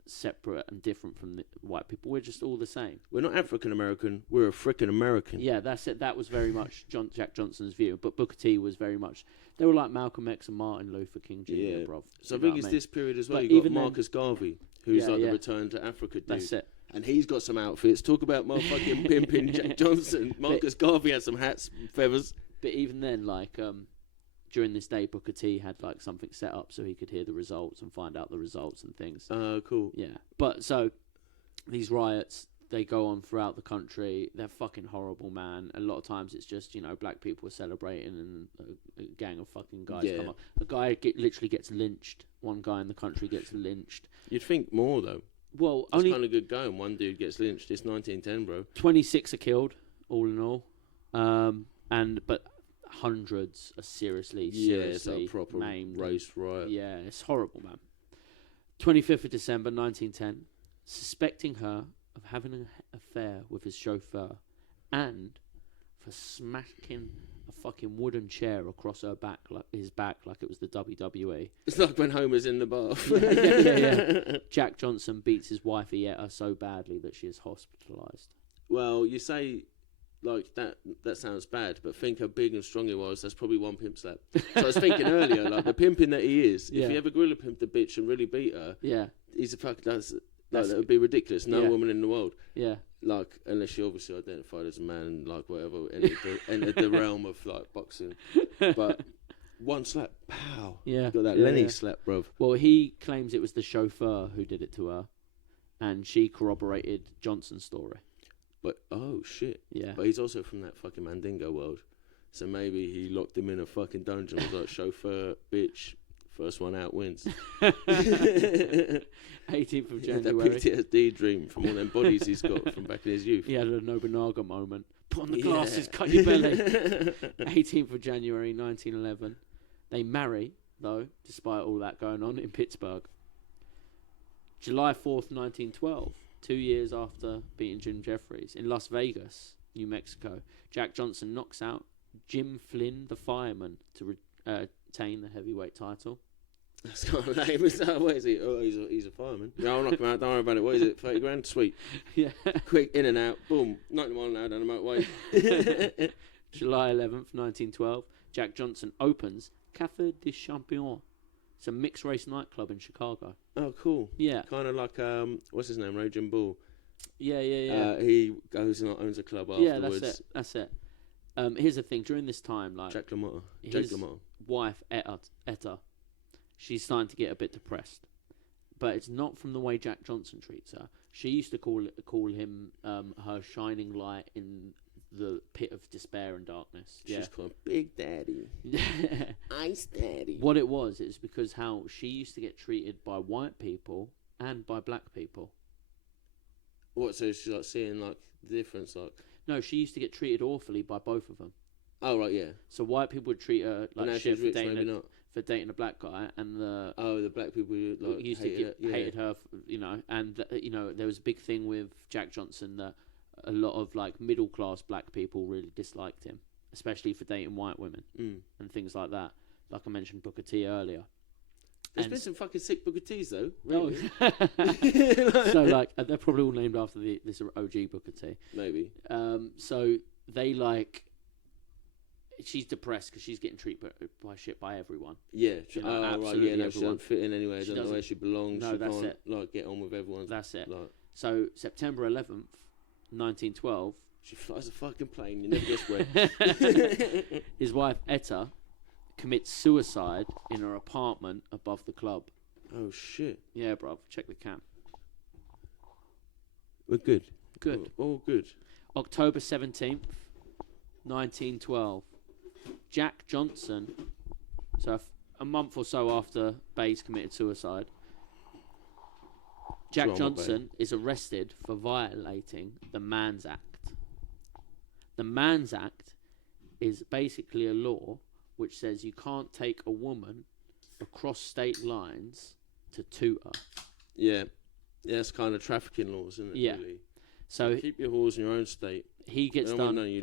separate and different from the white people. We're just all the same. We're not African American, we're a frickin' American. Yeah, that's it. That was very much Jack Johnson's view, but Booker T was very much. They were like Malcolm X and Martin Luther King Jr. Yeah. Bruv. So I You know think what it's mean? this period as well. But You got even then- Marcus Garvey, who's Yeah, like yeah. the Return to Africa dude. That's it. And he's got some outfits. Talk about motherfucking pimping Jack Johnson. Marcus Garvey has some hats, feathers. But even then, like, during this day, Booker T had like something set up so he could hear the results and find out the results and things. Cool. Yeah. But so these riots, they go on throughout the country. They're fucking horrible, man. A lot of times it's just, black people are celebrating and a gang of fucking guys Yeah. come up. A guy literally gets lynched. One guy in the country gets lynched. You'd think more though. Well, It's only kind of good going. One dude gets lynched. It's 1910, bro. 26 are killed, all in all. But hundreds are seriously It's like a proper maimed. race riot. Yeah, it's horrible, man. 25th of December, 1910, suspecting her of having an affair with his chauffeur and for smacking a fucking wooden chair across his back like it was the WWE. It's like when Homer's in the bath. Yeah. Jack Johnson beats his wife Ietta so badly that she is hospitalised. Well, you say like that sounds bad, but think how big and strong he was. That's probably one pimp slap. So I was thinking earlier, like the pimping that he is, Yeah. if he ever gorilla pimped a bitch and really beat her, Yeah, he's a fuck. That would be ridiculous. No Yeah. woman in the world, yeah. like unless she obviously identified as a man and like whatever entered the realm of like boxing. But one slap, pow. Yeah, Got that yeah, Lenny yeah. slap, bruv. Well, he claims it was the chauffeur who did it to her, and she corroborated Johnson's story. But oh shit. Yeah. But he's also from that fucking Mandingo world, so maybe he locked him in a fucking dungeon. Was like chauffeur, bitch. First one out wins. 18th of Yeah, that January. PTSD dream from all them bodies he's got from back in his youth. He had a Nobunaga moment. Put on the Yeah. glasses, cut your belly. 18th of January, 1911. They marry, though, despite all that going on, in Pittsburgh. July 4th, 1912, 2 years after beating Jim Jefferies, in Las Vegas, New Mexico, Jack Johnson knocks out Jim Flynn, the fireman, to retain the heavyweight title. That's kind of lame. What is he? Oh, he's a fireman. Yeah, I'll knock him out. Don't worry about it. What is it? 30 grand? Sweet. Yeah. Quick, in and out. Boom. 91 now down the motorway. July 11th, 1912, Jack Johnson opens Café des Champions. It's a mixed race nightclub in Chicago. Oh, cool. Yeah. Kind of like, what's his name? Raging Bull. Yeah. He goes and owns a club Yeah, afterwards. that's it. Here's the thing. During this time, like, Jack LaMotta. his wife, Etta, she's starting to get a bit depressed. But it's not from the way Jack Johnson treats her. She used to call him her shining light in the pit of despair and darkness. She's called Big Daddy. Ice Daddy. What it was because how she used to get treated by white people and by black people. What, so she's like seeing like the difference, like... No, she used to get treated awfully by both of them. Oh, right, yeah. So white people would treat her But now like she's shit rich, maybe not. for dating a black guy, and the Black people like, used hated to hated her, and there was a big thing with Jack Johnson that a lot of like middle class black people really disliked him, especially for dating white women and things like that. Like I mentioned Booker T earlier. There's been some fucking sick Booker T's though. Oh. Really. So like they're probably all named after this OG Booker T. Maybe. So they like she's depressed because she's getting treated by shit by everyone. Yeah. You know, Right. absolutely Yeah. No, she everyone. doesn't fit in anywhere. She Doesn't know where she belongs. No, she that's can't, it. like, get on with everyone. That's it. Like, So September 11th, 1912. she flies a fucking plane. You never guess where. His wife Etta commits suicide in her apartment above the club. Oh shit. Yeah, bruv. Check the cam. We're good. Good. All good. October 17th, 1912. Jack Johnson. So a month or so after Bays committed suicide, Jack Drama, Johnson is arrested for violating the Man's Act. The Man's Act is basically a law which says you can't take a woman across state lines to tutor. Yeah. Yeah, it's kind of trafficking laws, isn't it? Yeah. Really? So Keep your whores in your own state. he gets I don't done. know you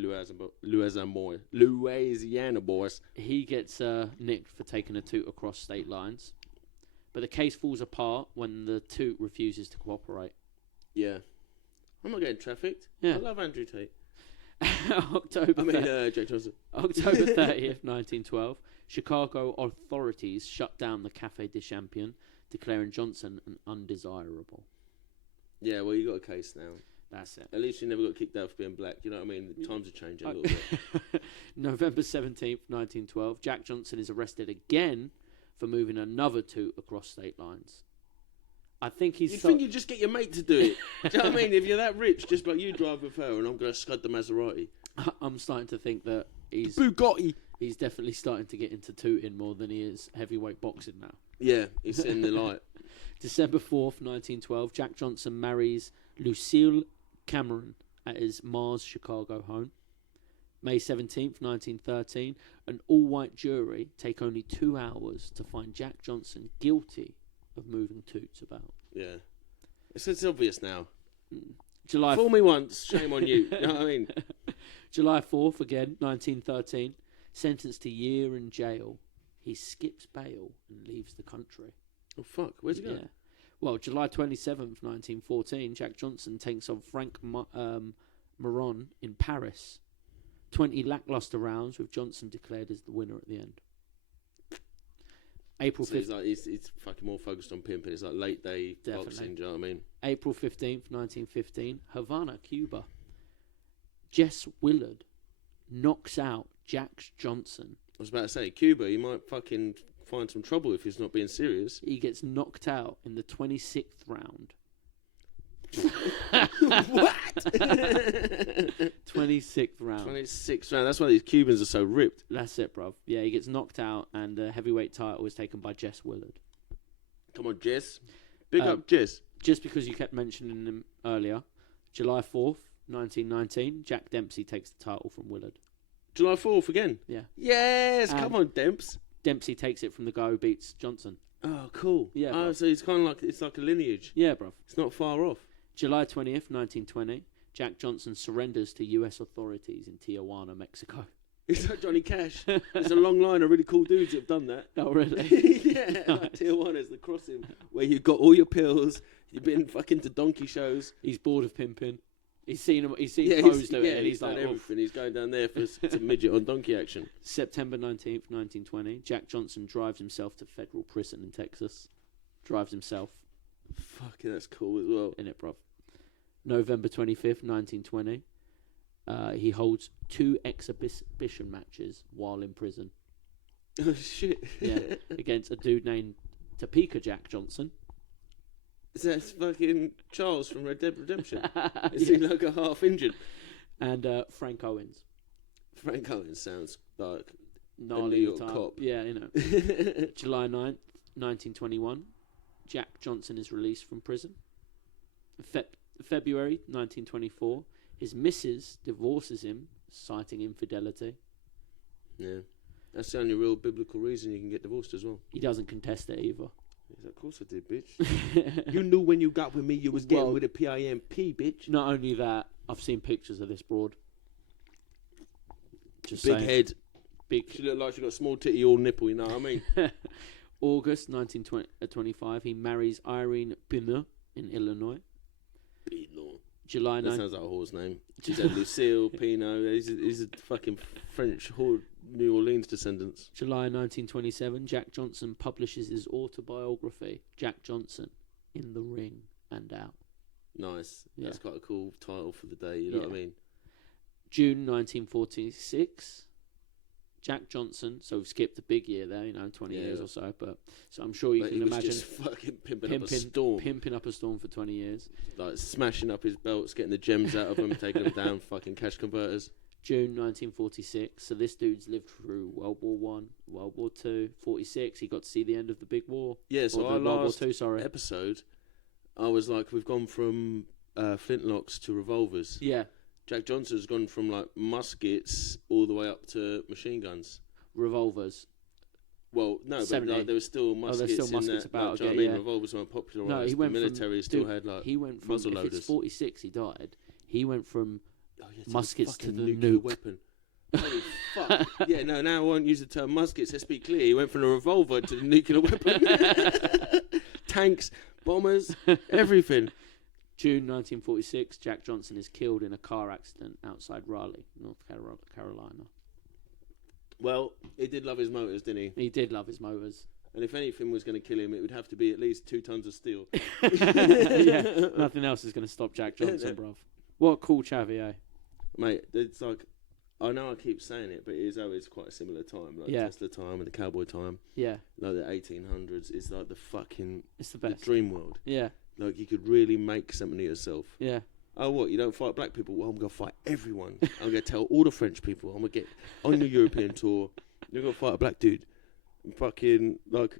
Louisiana boys. He gets nicked for taking a toot across state lines, but the case falls apart when the toot refuses to cooperate. Yeah. I'm not getting trafficked. Yeah. I love Andrew Tate. October Jack Johnson. October 30th, 1912, Chicago authorities shut down the Café des Champions, declaring Johnson an undesirable. Yeah, well, you got a case now. That's it. At least you never got kicked out for being black. You know what I mean? The times have changed a little bit. November 17th, 1912, Jack Johnson is arrested again for moving another toot across state lines. I think he's... You think you just get your mate to do it? Do you know what I mean? If you're that rich, just like you drive with her and I'm going to scud the Maserati. I'm starting to think that he's Bugatti. definitely starting to get into tooting more than he is heavyweight boxing now. Yeah, he's in the light. December 4th, 1912, Jack Johnson marries Lucille Cameron at his Mars, Chicago home. May 17th, 1913, an all-white jury take only 2 hours to find Jack Johnson guilty of moving toots about. Yeah. It's obvious now. July Fool me once, shame on you. You know what I mean? July 4th, again, 1913, sentenced to a year in jail. He skips bail and leaves the country. Oh, fuck. Where's he going? Yeah. Well, July 27th, 1914, Jack Johnson takes on Frank Maron in Paris. 20 lackluster rounds with Johnson declared as the winner at the end. April So 15th. he's fucking more focused on pimping. It's like late day boxing, do you know what I mean? April 15th, 1915, Havana, Cuba. Jess Willard knocks out Jack Johnson. I was about to say, Cuba, you might fucking find some trouble if he's not being serious. He gets knocked out in the 26th round. What? 26th round. 26th round. That's why these Cubans are so ripped. That's it, bruv. Yeah, he gets knocked out, and the heavyweight title is taken by Jess Willard. Come on, Jess. Big up, Jess. Just because you kept mentioning him earlier, July 4th, 1919, Jack Dempsey takes the title from Willard. July 4th again. Yeah. Yes, come on, Demps. Dempsey takes it from the guy who beats Johnson. Oh, cool. Yeah, Oh, bruv. so it's kind of like, it's like a lineage. Yeah, bruv. It's not far off. July 20th, 1920, Jack Johnson surrenders to U.S. authorities in Tijuana, Mexico. It's like Johnny Cash. There's a long line of really cool dudes that have done that. Oh, really? Yeah, like Tijuana's the crossing where you've got all your pills, you've been fucking to donkey shows. He's bored of pimping. He's seen him. He's seen Yeah, Pose do it, and he's done like, everything. He's going down there for some midget on donkey action. September 19th, 1920, Jack Johnson drives himself to federal prison in Texas. Drives himself. Fucking, that's cool as well. In it, bruv. November 25th, 1920, he holds 2 exhibition matches while in prison. Oh, shit. Yeah, against a dude named Topeka Jack Johnson. That's fucking Charles from Red Dead Redemption. He seems like a half injured. And Frank Owens. Frank Owens sounds like Gnarly New York type. cop. Yeah, you know. July 9th, 1921, Jack Johnson is released from prison. February 1924, his missus divorces him, citing infidelity. Yeah. That's the only real biblical reason you can get divorced as well. He doesn't contest it either. He's like, of course I did, bitch. You knew when you got with me you was getting with a PIMP, bitch. Not only that, I've seen pictures of this broad. Just Big saying. head. Big. She looked like she got a small titty all nipple, you know what I mean? August 1925, he marries Irene Pinot in Illinois. Pinot. July That 9th. sounds like a whore's name. She said Lucille, Pinot. He's a fucking French whore New Orleans descendants. July 1927, Jack Johnson publishes his autobiography, Jack Johnson, In the Ring and Out. Nice. Yeah. That's quite a cool title for the day, you know what I mean? June 1946, Jack Johnson, so we've skipped a big year there, 20 years or so, but so I'm sure you can imagine just fucking pimping up a storm. Pimping up a storm for 20 years. Like smashing up his belts, getting the gems out of them, taking them down, fucking cash converters. June 1946, so this dude's lived through World War One, World War Two, 46, he got to see the end of the big war. Yeah, so our World War last Two, sorry. episode, I was like, we've gone from flintlocks to revolvers. Yeah. Jack Johnson's gone from like muskets all the way up to machine guns. Revolvers. Well, no, but like, there were still muskets. There's still muskets in about. Like, do you know what I mean? Revolvers weren't popularised. No, he went the military still had like he went from, muzzle if loaders. it's 46, he died. He went from to muskets to the nuclear nuke. Weapon. Holy fuck. Yeah, no, now I won't use the term muskets. Let's be clear. He went from a revolver to the nuclear weapon. Tanks, bombers, everything. June 1946, Jack Johnson is killed in a car accident outside Raleigh, North Carolina. Well, he did love his motors, didn't he? He did love his motors. And if anything was going to kill him, it would have to be at least 2 tons of steel. Yeah, nothing else is going to stop Jack Johnson, bruv. What a cool chavvie, eh? Mate, it's like, I know I keep saying it, but it is always quite a similar time. Like Tesla time and the cowboy time. Yeah. Like the 1800s is like the fucking... It's the best. The dream world. Yeah. Like you could really make something of yourself. Yeah. Oh, what? You don't fight black people? Well, I'm going to fight everyone. I'm going to tell all the French people. I'm going to get on the European tour. You're going to fight a black dude. And fucking, like,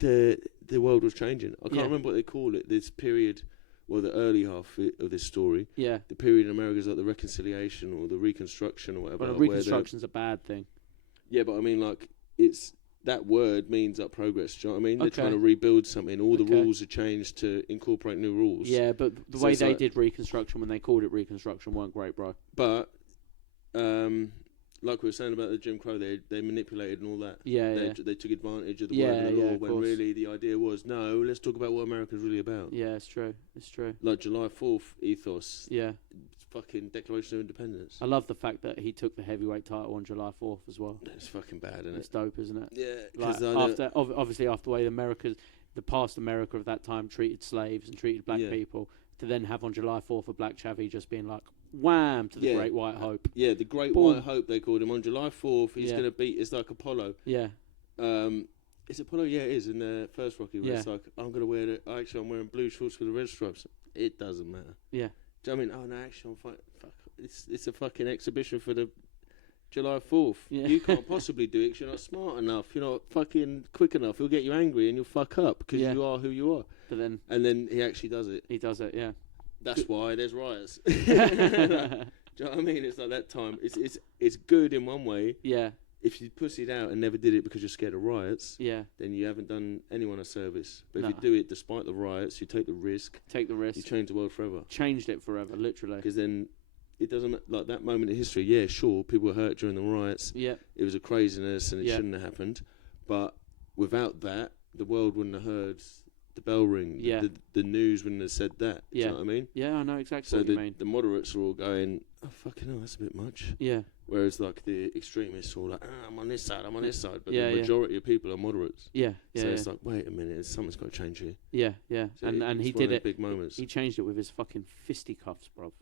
the world was changing. I can't remember what they call it. This period, well, the early half of this story. Yeah. The period in America is like the reconciliation or the reconstruction or whatever. But reconstruction's a bad thing. Yeah, but I mean, like, it's... That word means like progress. Do you know what I mean? They're trying to rebuild something. All the rules are changed to incorporate new rules. Yeah, but the way they did Reconstruction when they called it Reconstruction weren't great, bro. But, like we were saying about the Jim Crow, they manipulated and all that. Yeah, they took advantage of the word of the law when really the idea was, no, let's talk about what America's really about. Yeah, it's true. It's true. Like July 4th ethos. Yeah. Fucking Declaration of Independence. I love the fact that he took the heavyweight title on July 4th as well. It's fucking bad, isn't it? It's dope, isn't it? Yeah. Like obviously after the way the past America of that time treated slaves and treated black people, to then have on July 4th a black chavvy just being like, wham, to the Great White Hope. Yeah, the Great White Hope, they called him. On July 4th, he's going to beat, it's like Apollo. Yeah. Is Apollo? Yeah, it is, in the first Rocky, where it's like, I'm wearing blue shorts with the red stripes. It doesn't matter. Yeah. Do you know what I mean? Oh, no, actually, I'm fine. Fuck. It's a fucking exhibition for the July 4th. Yeah. You can't possibly do it because you're not smart enough. You're not fucking quick enough. He'll get you angry and you'll fuck up because you are who you are. But then... And then he actually does it. He does it, yeah. That's why there's riots. Do you know what I mean? It's like that time. It's good in one way. Yeah. If you pussied out and never did it because you're scared of riots, then you haven't done anyone a service. But if you do it despite the riots, you take the risk. You change the world forever. Changed it forever, literally. Because then it doesn't, like that moment in history, yeah, sure, people were hurt during the riots. Yeah. It was a craziness and it shouldn't have happened. But without that, the world wouldn't have heard the bell ring. Yeah. The news wouldn't have said that. Do you know what I mean? Yeah, I know exactly what you mean. So the moderates are all going, oh, fucking hell, that's a bit much. Yeah. Whereas, like, the extremists are all like, I'm on this side. But the majority of people are moderates. Yeah, So it's like, wait a minute, something's got to change here. Yeah, yeah. So and he did it. Big moments. He changed it with his fucking fisticuffs, bruv.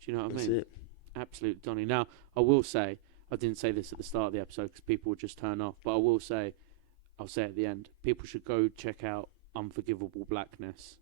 Do you know what I mean? That's it. Absolute Donny. Now, I will say, I didn't say this at the start of the episode because people would just turn off, but I'll say it at the end. People should go check out Unforgivable Blackness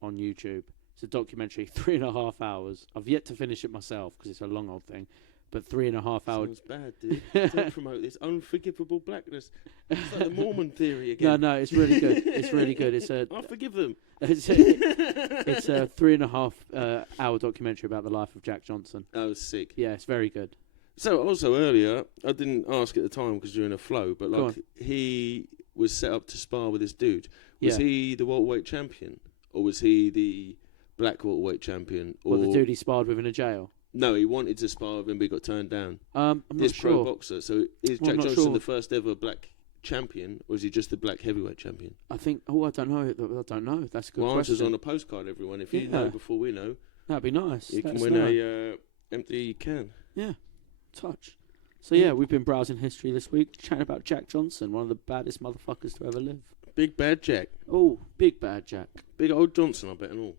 on YouTube. It's a documentary, 3.5 hours. I've yet to finish it myself because it's a long old thing. But 3.5 hours. Sounds bad, dude. Don't promote this unforgivable blackness. It's like the Mormon theory again. No, it's really good. It's really good. I forgive them. It's a 3.5 hour documentary about the life of Jack Johnson. Oh, sick. Yeah, it's very good. So also earlier, I didn't ask at the time because you're in a flow, but like he was set up to spar with this dude. Was he the welterweight champion, or was he the black welterweight champion? Or the dude he sparred with in a jail? No, he wanted to spar with him, but he got turned down. I'm not sure. Pro boxer. So is Jack Johnson the first ever black champion, or is he just the black heavyweight champion? I think. Oh, I don't know. That's a good question. Answers on a postcard, everyone. If you know before we know, that'd be nice. You can win a empty can. Yeah, touch. So yeah, we've been browsing history this week, chatting about Jack Johnson, one of the baddest motherfuckers to ever live. Big bad Jack. Oh, big bad Jack. Big old Johnson, I bet, and all.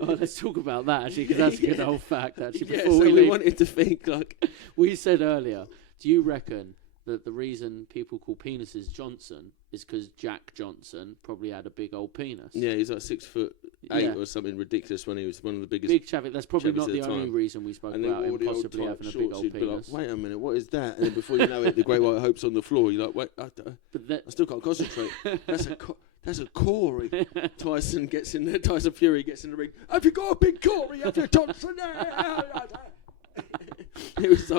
Oh, let's talk about that actually, because that's a good old fact actually. Yeah, Before so we leave. wanted to think like We said earlier, do you reckon that the reason people call penises Johnson is because Jack Johnson probably had a big old penis? yeah, he's like 6'8" Yeah. or something ridiculous when he was one of the biggest. Big chavvy. That's probably chavvies not at the the only time. reason we spoke And then about him all the old possibly tight having a big shorts, old you'd be like, penis. wait a minute, what is that? And then before you know it, the Great White Hope's on the floor. You're like, wait, But I still can't concentrate. That's a Corey. Tyson Fury gets in the ring. Have you got a big Corey? Have you, Johnson? It was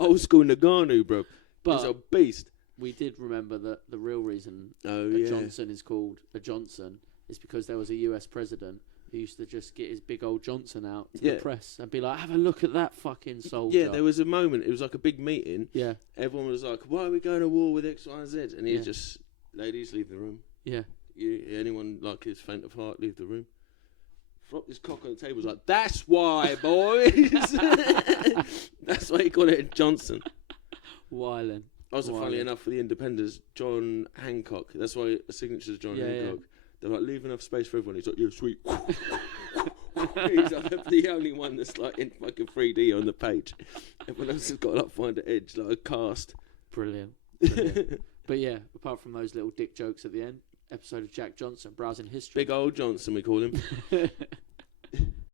old school Nagano, bro. He's a But beast. we did remember that the real reason Oh, a yeah. Johnson is called a Johnson is because there was a US president who used to just get his big old Johnson out to the Yeah. press and be like, have a look at that fucking soldier. Yeah, there was a moment. It was like a big meeting. Yeah, Everyone was like, why are we going to war with X, Y, and Z? And he Yeah. just, ladies, leave the room. yeah. Anyone like his faint of heart, leave the room. Flopped his cock on the table, was like, that's why, boys. That's why he called it Johnson. Wildin'. Also, Why funnily then? enough, for the Independents, John Hancock. That's why the signature's John Yeah, Hancock. They're like, leave enough space for everyone. He's like, yeah, sweet. He's like the only one that's like in fucking 3D on the page. Everyone else has got to like find an edge, like a cast. Brilliant. Brilliant. But yeah, apart from those little dick jokes at the end, episode of Jack Johnson, browsing history. Big old Johnson, we call him.